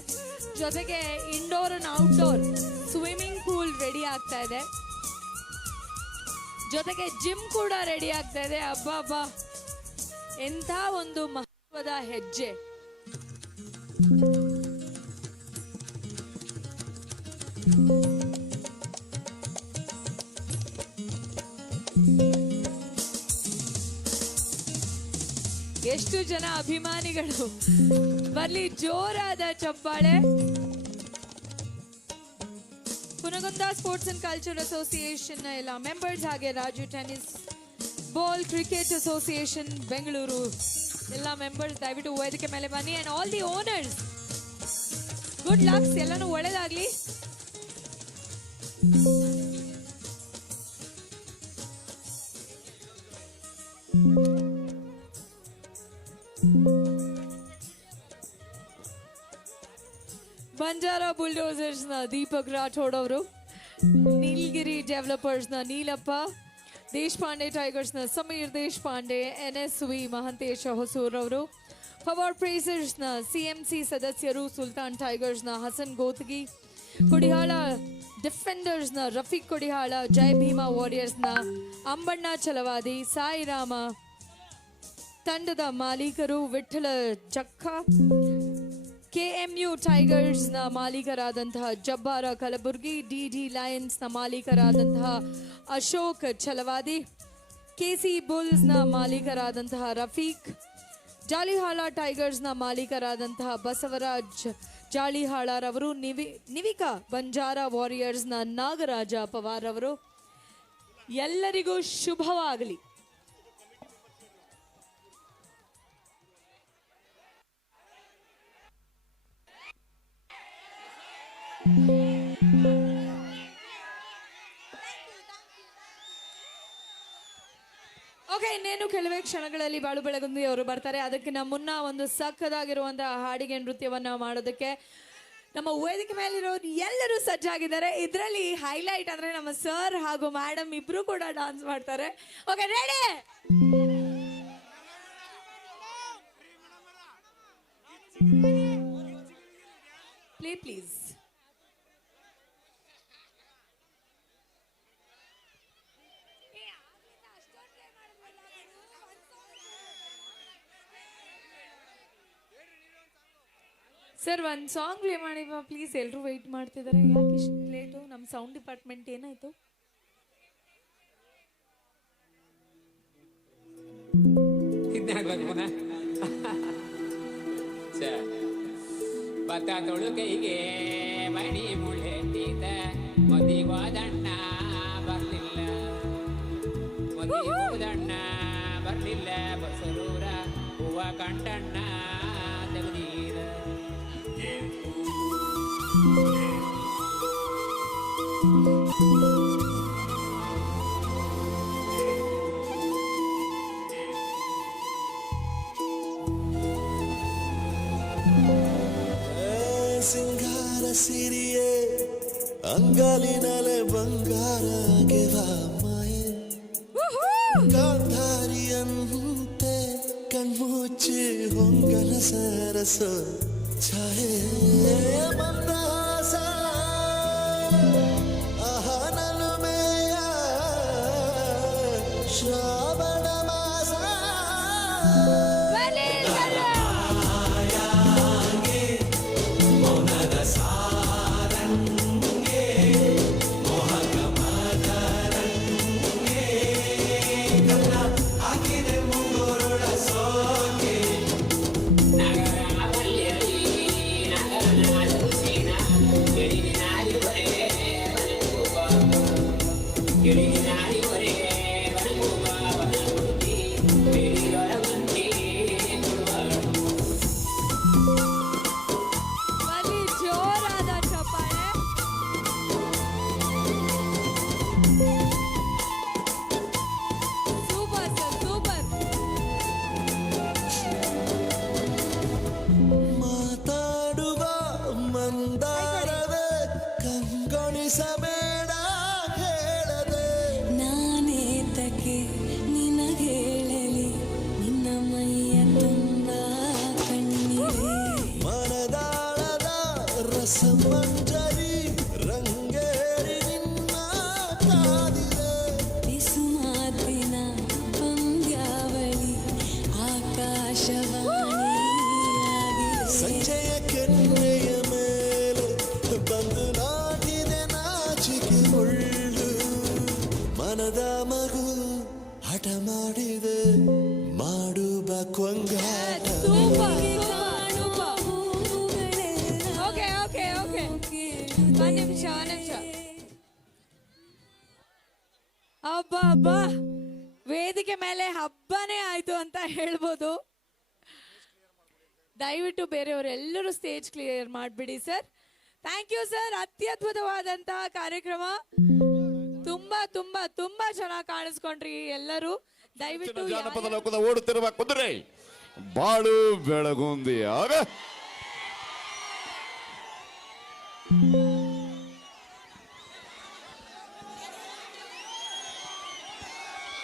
ಜೊತೆಗೆ indoor and outdoor swimming pool ready ಆಗ್ತಾ ಇದೆ. ಜೊತೆಗೆ ಜಿಮ್ ಕೂಡ ರೆಡಿ ಆಗ್ತಾ ಇದೆ. ಅಬ್ಬಾ, ಎಂಥ ಒಂದು ಮಹತ್ವದ ಹೆಜ್ಜೆ. ಎಷ್ಟು ಜನ ಅಭಿಮಾನಿಗಳು, ಬರ್ಲಿ ಜೋರಾದ ಚಪ್ಪಾಳೆ. Hungund sports and culture association ಎಲ್ಲ ಮೆಂಬರ್ಸ್, ಹಾಗೆ ರಾಜ್ಯ tennis ball cricket association Bengaluru ಎಲ್ಲ ಮೆಂಬರ್ಸ್ ದಯವಿಟ್ಟು ವೇದಿಕೆ ಮೇಲೆ ಬನ್ನಿ. And all the owners, good lucks, ಎಲ್ಲನೂ ಒಳ್ಳೇದಾಗ್ಲಿ. ಬಂಜಾರ ಬುಲ್ಡೋಸರ್ಸ್ ನ ದೀಪಕ್ ರಾಠೋಡ್ ಅವರು, ನೀಲಗಿರಿ ಡೆವಲಪರ್ಸ್ ನ ನೀಲಪ್ಪ, ದೇಶಪಾಂಡೆ ಟೈಗರ್ಸ್ ನ ಸಮೀರ್ ದೇಶಪಾಂಡೆ, NSV ಮಹಂತೇಶ ಹೊಸೂರ್ ಅವರು, ಪವರ್ ಪ್ರೇಸರ್ಸ್ ನ CMC ಸದಸ್ಯರು, ಸುಲ್ತಾನ್ ಟೈಗರ್ಸ್ ನ ಹಸನ್ ಗೋತಗಿ, ಕೊಡಿಹಾಳ ಡಿಫೆಂಡರ್ಸ್ ನ ರಫೀಕ್ ಕೊಡಿಹಾಳ, ಜೈ ಭೀಮಾ ವಾರಿಯರ್ಸ್ ನ ಅಂಬಣ್ಣ ಚಲವಾದಿ, ಸಾಯಿರಾಮ ತಂಡದ ಮಾಲೀಕರು ವಿಠ್ಠಲ ಜಕ್ಕ, KMU ಟೈಗರ್ಸ್ ನ ಮಾಲೀಕರಾದಂತಹ ಜಬ್ಬಾರ ಕಲಬುರ್ಗಿ, DD ಲಯನ್ಸ್ ನ ಮಾಲೀಕರಾದಂತಹ ಅಶೋಕ್ ಛಲವಾದಿ, KC ಬುಲ್ಸ್ ನ ಮಾಲೀಕರಾದಂತಹ ರಫೀಕ್, ಜಾಲಿಹಾಳ ಟೈಗರ್ಸ್ ನ ಮಾಲೀಕರಾದಂತಹ ಬಸವರಾಜ್ ಜಾಲಿಹಾಳರವರು, ನಿವಿಕಾ ಬಂಜಾರ ವಾರಿಯರ್ಸ್ ನ ನಾಗರಾಜ ಪವಾರ್ ಅವರು. ಎಲ್ಲರಿಗೂ ಶುಭವಾಗಲಿ. ಓಕೆ, ಇನ್ನೇನು ಕೆಲವೇ ಕ್ಷಣಗಳಲ್ಲಿ ಬಾಳು ಬೆಳಗುಂದಿ ಅವರು ಬರ್ತಾರೆ. ಅದಕ್ಕಿಂತ ಮುನ್ನ ಒಂದು ಸಖತ್ತಾಗಿರುವಂತಹ ಹಾಡಿಗೆ ನೃತ್ಯವನ್ನ ಮಾಡೋದಕ್ಕೆ ನಮ್ಮ ವೇದಿಕೆ ಮೇಲಿರೋರು ಎಲ್ಲರೂ ಸಜ್ಜಾಗಿದ್ದಾರೆ. ಇದರಲ್ಲಿ ಹೈಲೈಟ್ ಅಂದ್ರೆ ನಮ್ಮ ಸರ್ ಹಾಗೂ ಮೇಡಮ್ ಇಬ್ರು ಕೂಡ ಡಾನ್ಸ್ ಮಾಡ್ತಾರೆ. Okay, ready? ಪ್ಲೀಸ್. ಸರ್, ಒಂದು ಸಾಂಗ್ ಪ್ಲೇ ಮಾಡಿ ಪ್ಲೀಸ್. ಎಲ್ಲರೂ ವೆಯ್ಟ್ ಮಾಡ್ತಿದ್ದಾರೆ. ಯಾಕೆ ಇಷ್ಟು ಲೇಟು? ನಮ್ಮ ಸೌಂಡ್ ಡಿಪಾರ್ಟ್ಮೆಂಟ್ ಏನಾಯ್ತು? ಭತ್ತ ತೊಳು ಕೈಗೆ ಮಣಿ ಮುಳ್ಳೆಟ್ಟಿದ್ದ ಮದಿಗೋದಣ್ಣ ಬರ್ಲಿಲ್ಲ, ಮದಿಗೋದಣ್ಣ ಬರ್ಲಿಲ್ಲ, ಬಸರೂರ ಹೂವ ಕಂಡಣ್ಣ ತೆಗೆದೀರ. ಸಿಂಗಾರ ಸಿರಿಯೇ ಅಂಗಾಲಿನಲೆ ಬಂಗಾರಗೆ ಮಾಯೆ, ಗಾಂಧಾರಿಯಂತೆ ಕಣ್ಮುಚ್ಚಿ ಹೊಂಗಲ ಸರಸ ಛಾಯೆ, ಮಂದಹಾಸ ಆಹನಲುಮೆಯ ಶ್ರಾವಣ ಮಾಸ. ಜೋರಾದ ಚಪ್ಪಾಳೆ. Super sir, super. ಮಾತಾಡುವ ಮಂದಾರವೇ ಕಂಗೊಳಿಸಬೇಡ ಹೇಳದೆ, ನಾನೇತಕ್ಕೆ ನಿನಗೇಳಲಿ ನಿನ್ನ ಮೈಯ ತುಂಬ ಕಣ್ಣೀರೇ. ಮನದಾಳದ ರಸಮಂಜರಿ ರಂಗೇರಿ ನಿನ್ನ ಕಾದಿದೆ, ಬಿಸು ಮಾತಿನ ಪಂದ್ಯಾವಳಿ ಆಕಾಶವಾಣಿಯಾಗಿದೆ. ಸಂಜೆಯ ಕೆನ್ನೆಯ ಮೇಲೆ ಬಂದು ನಾಟಿದೆ ನಾಚಿಕೆ ಮುಳ್ಳು, ಮನದ ಮಗು ಹಠ ಮಾಡಿದೆ ಮಾಡುವ ಕೊಂಗಾಟ. ಓಕೆ ಓಕೆ ಓಕೆ, ಒಂದ್ ನಿಮಿಷ. ಅಬ್ಬಾ, ವೇದಿಕೆ ಮೇಲೆ ಹಬ್ಬನೇ ಆಯ್ತು ಅಂತ ಹೇಳ್ಬೋದು. ದಯವಿಟ್ಟು ಬೇರೆಯವರೆಲ್ಲರೂ ಸ್ಟೇಜ್ ಕ್ಲಿಯರ್ ಮಾಡಿಬಿಡಿ ಸರ್. Thank you sir. ಅತ್ಯದ್ಭುತವಾದಂತಹ ಕಾರ್ಯಕ್ರಮ. ತುಂಬಾ ತುಂಬಾ ತುಂಬಾ ಚೆನ್ನಾಗಿ ಕಾಣಿಸ್ಕೊಂಡ್ರಿ ಎಲ್ಲರೂ. ದಯವಿಟ್ಟು ಜಾನಪದ ಲೋಕದ ಓಡುತ್ತಿರುವ ಕುದುರೆ ಬಾಳು ಬೆಳಗುಂದಿ. ಆಗ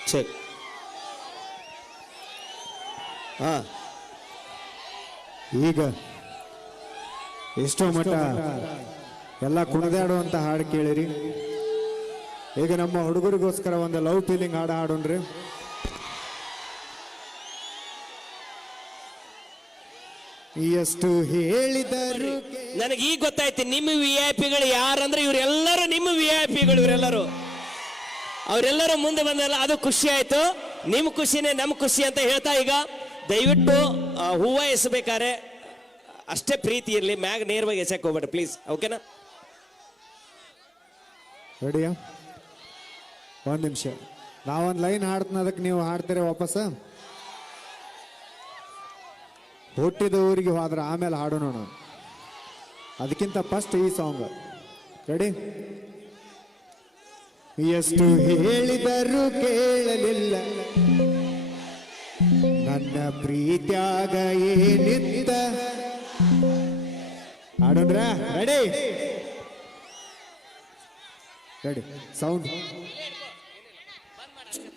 ಚೆಕ್. ಈಗ ಎಷ್ಟೋ ಮಟ್ಟ ಎಲ್ಲ ಕುಣಿದಾಡುವಂತ ಹಾಡು ಕೇಳಿರಿ. ಈಗ ನಮ್ಮ ಹುಡುಗರಿಗೋಸ್ಕರ ಒಂದು ಲವ್ ಫೀಲಿಂಗ್ ಹಾಡು ಹಾಡೋಣ್ರಿ. ಎಷ್ಟು ಹೇಳಿದರು ನನಗೆ ಈಗ ಗೊತ್ತಾಯ್ತು ನಿಮ್ಮ VIP ಗಳು ಯಾರಂದ್ರೆ ಇವರೆಲ್ಲರೂ ನಿಮ್ಮ VIP ಗಳು. ಇವರೆಲ್ಲರೂ ಅವರೆಲ್ಲರೂ ಮುಂದೆ ಬಂದಲ್ಲ, ಅದು ಖುಷಿ ಆಯ್ತು. ನಿಮ್ಮ ಖುಷಿನೇ ನಮ್ಮ ಖುಷಿ ಅಂತ ಹೇಳ್ತಾ ಈಗ ದಯವಿಟ್ಟು ಹೂವ ಎಸಬೇಕಾರೆ ಅಷ್ಟೇ ಪ್ರೀತಿ ಇರಲಿ, ಮ್ಯಾಗ ನೇರವಾಗಿ ಎಸಕ್ಕೆ ಹೋಗ್ಬೇಡ ಪ್ಲೀಸ್. ಓಕೆನಾ? ರೆಡಿಯಾ? ಒಂದು ನಿಮಿಷ. ನಾವೊಂದು ಲೈನ್ ಹಾಡ್ತೀನಿ, ಅದಕ್ಕೆ ನೀವು ಹಾಡ್ತೀರಿ ವಾಪಸ್. ಹುಟ್ಟಿದ ಊರಿಗೆ ಹೋದ್ರೆ ಆಮೇಲೆ ಹಾಡೋಣ. ಅದಕ್ಕಿಂತ ಫಸ್ಟ್ ಈ ಸಾಂಗ್. ರೆಡಿ? ಎಷ್ಟು ಹೇಳಿದರೂ ಕೇಳಲಿಲ್ಲ ನನ್ನ ಪ್ರೀತ್ಯಾಗ ಏನಿತ್ತ. ಆಡೋದ್ರ? Ready? Ready sound.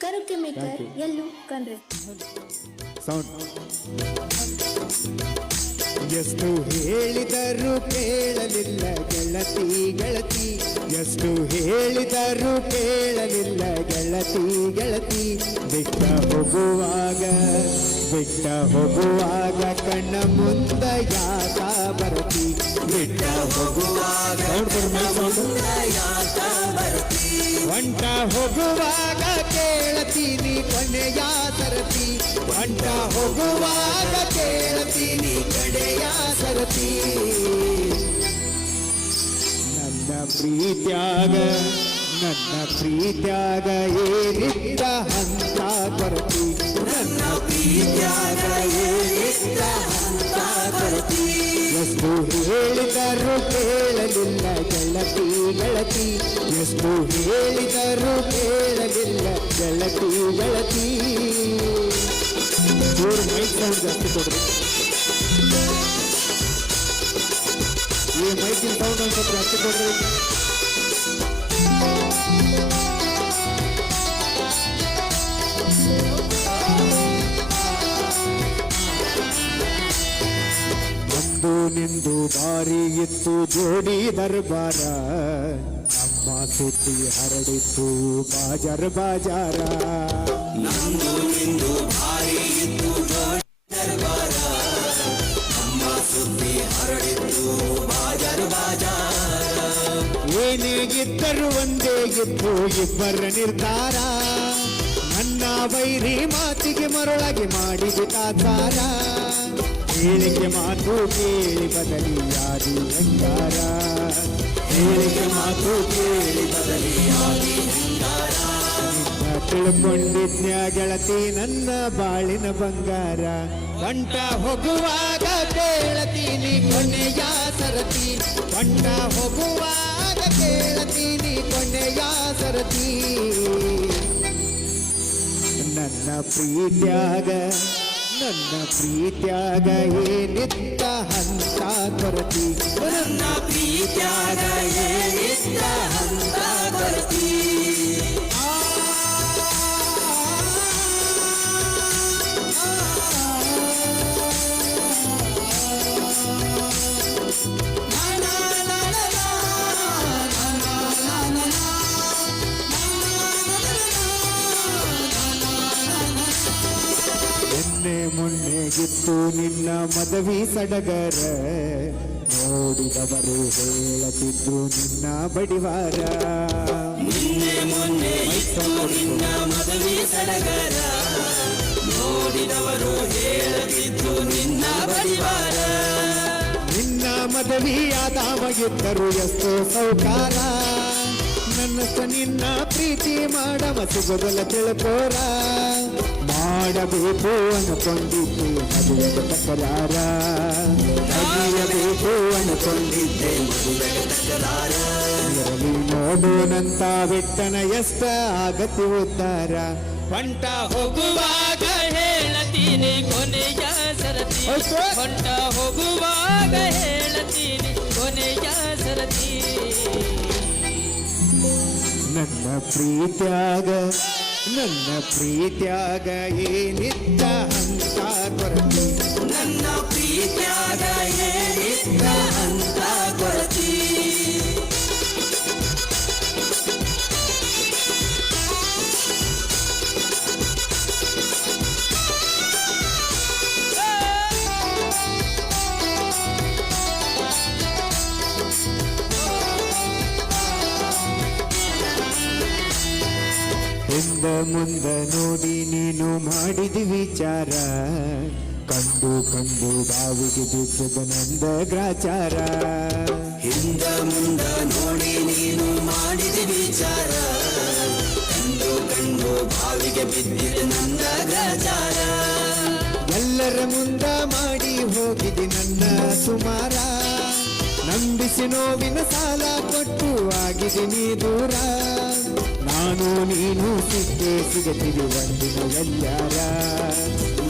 Karaoke maker ಎಲ್ಲೂ ಕಂಡ್ರೆ ಸೌಂಡ್. ಎಷ್ಟು ಹೇಳಿದರೂ ಕೇಳಲಿಲ್ಲ ಗೆಳತಿ ಗೆಳತಿ, ಎಷ್ಟು ಹೇಳಿದರೂ ಕೇಳಲಿಲ್ಲ ಗೆಳತಿ ಗೆಳತಿ. ಬಿಟ್ಟ ಹೋಗುವಾಗ ಕಣ್ಣ ಮುಂದ ಯಾಕ ಬರತಿ, ಬಿಟ್ಟ ಹೋಗುವಾಗ ಹೊಂಟ ಹೋಗುವಾಗ ಕೇಳತೀನಿ ಕೊನೆಯ ಸರತಿ, ಹೊಂಟ ಹೋಗುವಾಗ ಕೇಳತೀನಿ ಕಡೆಯ ಸರತಿ. ನನ್ನ ಪ್ರೀತ್ಯಾಗ ಏನಿದ್ದ ಹಂತ ಕೊರತಿ, ನನ್ನ ಪ್ರೀತ್ಯಾಗ ಏನಿದ್ದ ಹಂತ ಕೊರತಿ. ಎಷ್ಟು ಹೇಳಿದರೂ ಕೇಳಲಿಲ್ಲ ಗೆಳತಿ ಗೆಳತಿ, ಎಷ್ಟು ಹೇಳಿದರೂ ಕೇಳಲಿಲ್ಲ ಗೆಳತಿ ಗೆಳತಿ. ಇವ್ರು ಮೈಕ್ ಸೌಂಡ್ ಜಾಸ್ತಿ ಕೊಡ್ರಿ. ಈ ಮೈಕಿನ ಸೌಂಡ್ ಒಂದು ಸ್ವಲ್ಪ ಜಾಸ್ತಿ ಕೊಡ್ರಿ. ಒಂದು ನಿಂದು ಬಾರಿ ಇತ್ತು ಜೋಡಿ ದರ್ಬಾರ, ನಮ್ಮ ಸುದ್ದಿ ಹರಡಿತ್ತು ಬಾಜಾರ ಬಾಜಾರ. ನಂದು ನಿಂದು ಭಾರಿ ಇತ್ತು ಜೋಡಿ ದರ್ಬಾರ, ನಮ್ಮ ಸುದ್ದಿ ಹರಡಿತ್ತು ಬಾಜಾರ ಬಾಜಾರ. ಏನೇ ಇದ್ದರು ಒಂದೇ ಇದ್ದು ಇಬ್ಬರ ನಿರ್ಧಾರ, ನನ್ನ ವೈರಿ ಮಾತಿಗೆ ಮರಳಾಗಿ ಮಾಡಿದ ತಾತಾರ. ಹೇಳಿಕೆ ಮಾತು ಕೇಳಿ ಬದಲಿಯಾದಿ ಹೆಂಗಾರ, ಹೇಳಿಕೆ ಮಾತು ಕೇಳಿ ಬದಲಿಯಾದಿ ಹೆಂಗಾರ. ತಿಳ್ಕೊಂಡಿದ್ನ್ಯ ಗೆಳತಿ ನನ್ನ ಬಾಳಿನ ಬಂಗಾರ, ಹೊಂಟ ಹೋಗುವಾಗ ಕೇಳತೀನಿ ಕೊನೆಯ ಸರತಿ, ಹೊಂಟ ಹೋಗುವಾಗ ಕೇಳತೀನಿ ಕೊನೆಯ ಸರತಿ. ನನ್ನ ಪ್ರೀತ್ಯಾಗ ಏನಿದ್ದ ಹಂತ ಕೊರತಿ, ನನ್ನ ಪ್ರೀತ್ಯಾಗ ಏನಿದ್ದ ಹಂತ ಕೊರತಿ. ಮೊನ್ನೆಗಿತ್ತು ನಿನ್ನ ಮದವಿ ಸಡಗರ, ನೋಡಿದವರು ಹೇಳತಿದ್ರು ನಿನ್ನ ಬಡಿವಾರ. ನಿನ್ನ ಮದವಿ ಸಡಗರ, ನೋಡಿದವರು ಹೇಳತಿದ್ರು ನಿನ್ನ ಬಡಿವಾರ. ನಿನ್ನ ಮದವಿಯಾದವಾಗಿದ್ದರು ಎಷ್ಟೋ ಸೌಕಾರ, ನನ್ನಷ್ಟ ನಿನ್ನ ಪ್ರೀತಿ ಮಾಡವ ಸಿಗೋದಲ್ಲ ತಿಳ್ಕೋರ. ಮಾಡಬೇಕು ಅನ್ಕೊಂಡಿದ್ದೆ ಮದುವೆಗೆ ತಕರಾರ, ನಡೆಯಬೇಕು ಅನ್ಕೊಂಡಿದ್ದೆ ಮದುವೆಗೆ ತಕರಾರ. ಇರಲಿ ನೋಡೋನಂತ ಬಿಟ್ಟನ ಎಷ್ಟ ಆಗತಿ ಉದ್ಧಾರ, ಹೊಂಟ ಹೋಗುವಾಗ ಹೇಳತೀನಿ ಕೊನೆಯ ಸರತಿ, ಹೊಂಟ ಹೋಗುವಾಗ ಹೇಳತೀನಿ ಕೊನೆಯ ಸರತಿ. ನನ್ನ ಪ್ರೀತ್ಯಾಗ ಏನಿದ್ದ ಹಂತ ಕೊರತಿ, ನನ್ನ ಪ್ರೀತ್ಯಾಗ ಏನಿದ್ದ ಹಂತ ಕೊರತಿ. ಹಿಂದ ಮುಂದ ನೋಡಿ ನೀನು ಮಾಡಿದ ವಿಚಾರ, ಕಂಡು ಬಾವಿಗೆ ಬಿದ್ದದ ನಂದ ಗ್ರಾಚಾರ. ಹಿಂದ ಮುಂದ ನೋಡಿ ನೀನು ಮಾಡಿದ ವಿಚಾರ, ಕಂಡು ಬಾವಿಗೆ ಬಿದ್ದಿದ ನಂದ ಗ್ರಾಚಾರ. ಎಲ್ಲರ ಮುಂದ ಮಾಡಿ ಹೋಗಿದೆ ನನ್ನ ಸುಮಾರ, ನಂಬಿಸಿ ನೋವಿನ ಸಾಲ ಕೊಟ್ಟು ಆಗಿದ್ದೀನಿ ದೂರ. ನಾನು ನೀನು ಸಿಕ್ಕೇ ಸಿಗುತ್ತೀವಿ ಒಂದಿನ ಎಲ್ಲಾರ.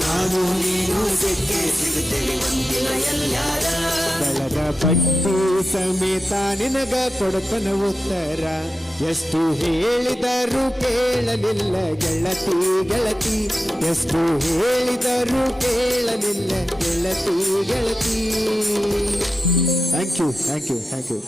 ನಾನು ನೀನು ಸಿಕ್ಕೇ ಸಿಗುತ್ತೀವಿ ಒಂದಿನ ಎಲ್ಲಾರ. ಬೆಳಗ ಪಟ್ಟಿ ಸಮೇತ ನಿನಗ ಕೊಡಪನ ಉತ್ತರ. ಎಷ್ಟು ಹೇಳಿದರೂ ಕೇಳಲಿಲ್ಲ ಗೆಳತಿ ಗೆಳತಿ. ಎಷ್ಟು ಹೇಳಿದರೂ ಕೇಳಲಿಲ್ಲ ಗೆಳತಿ ಗೆಳತಿ. Thank you thank you thank you.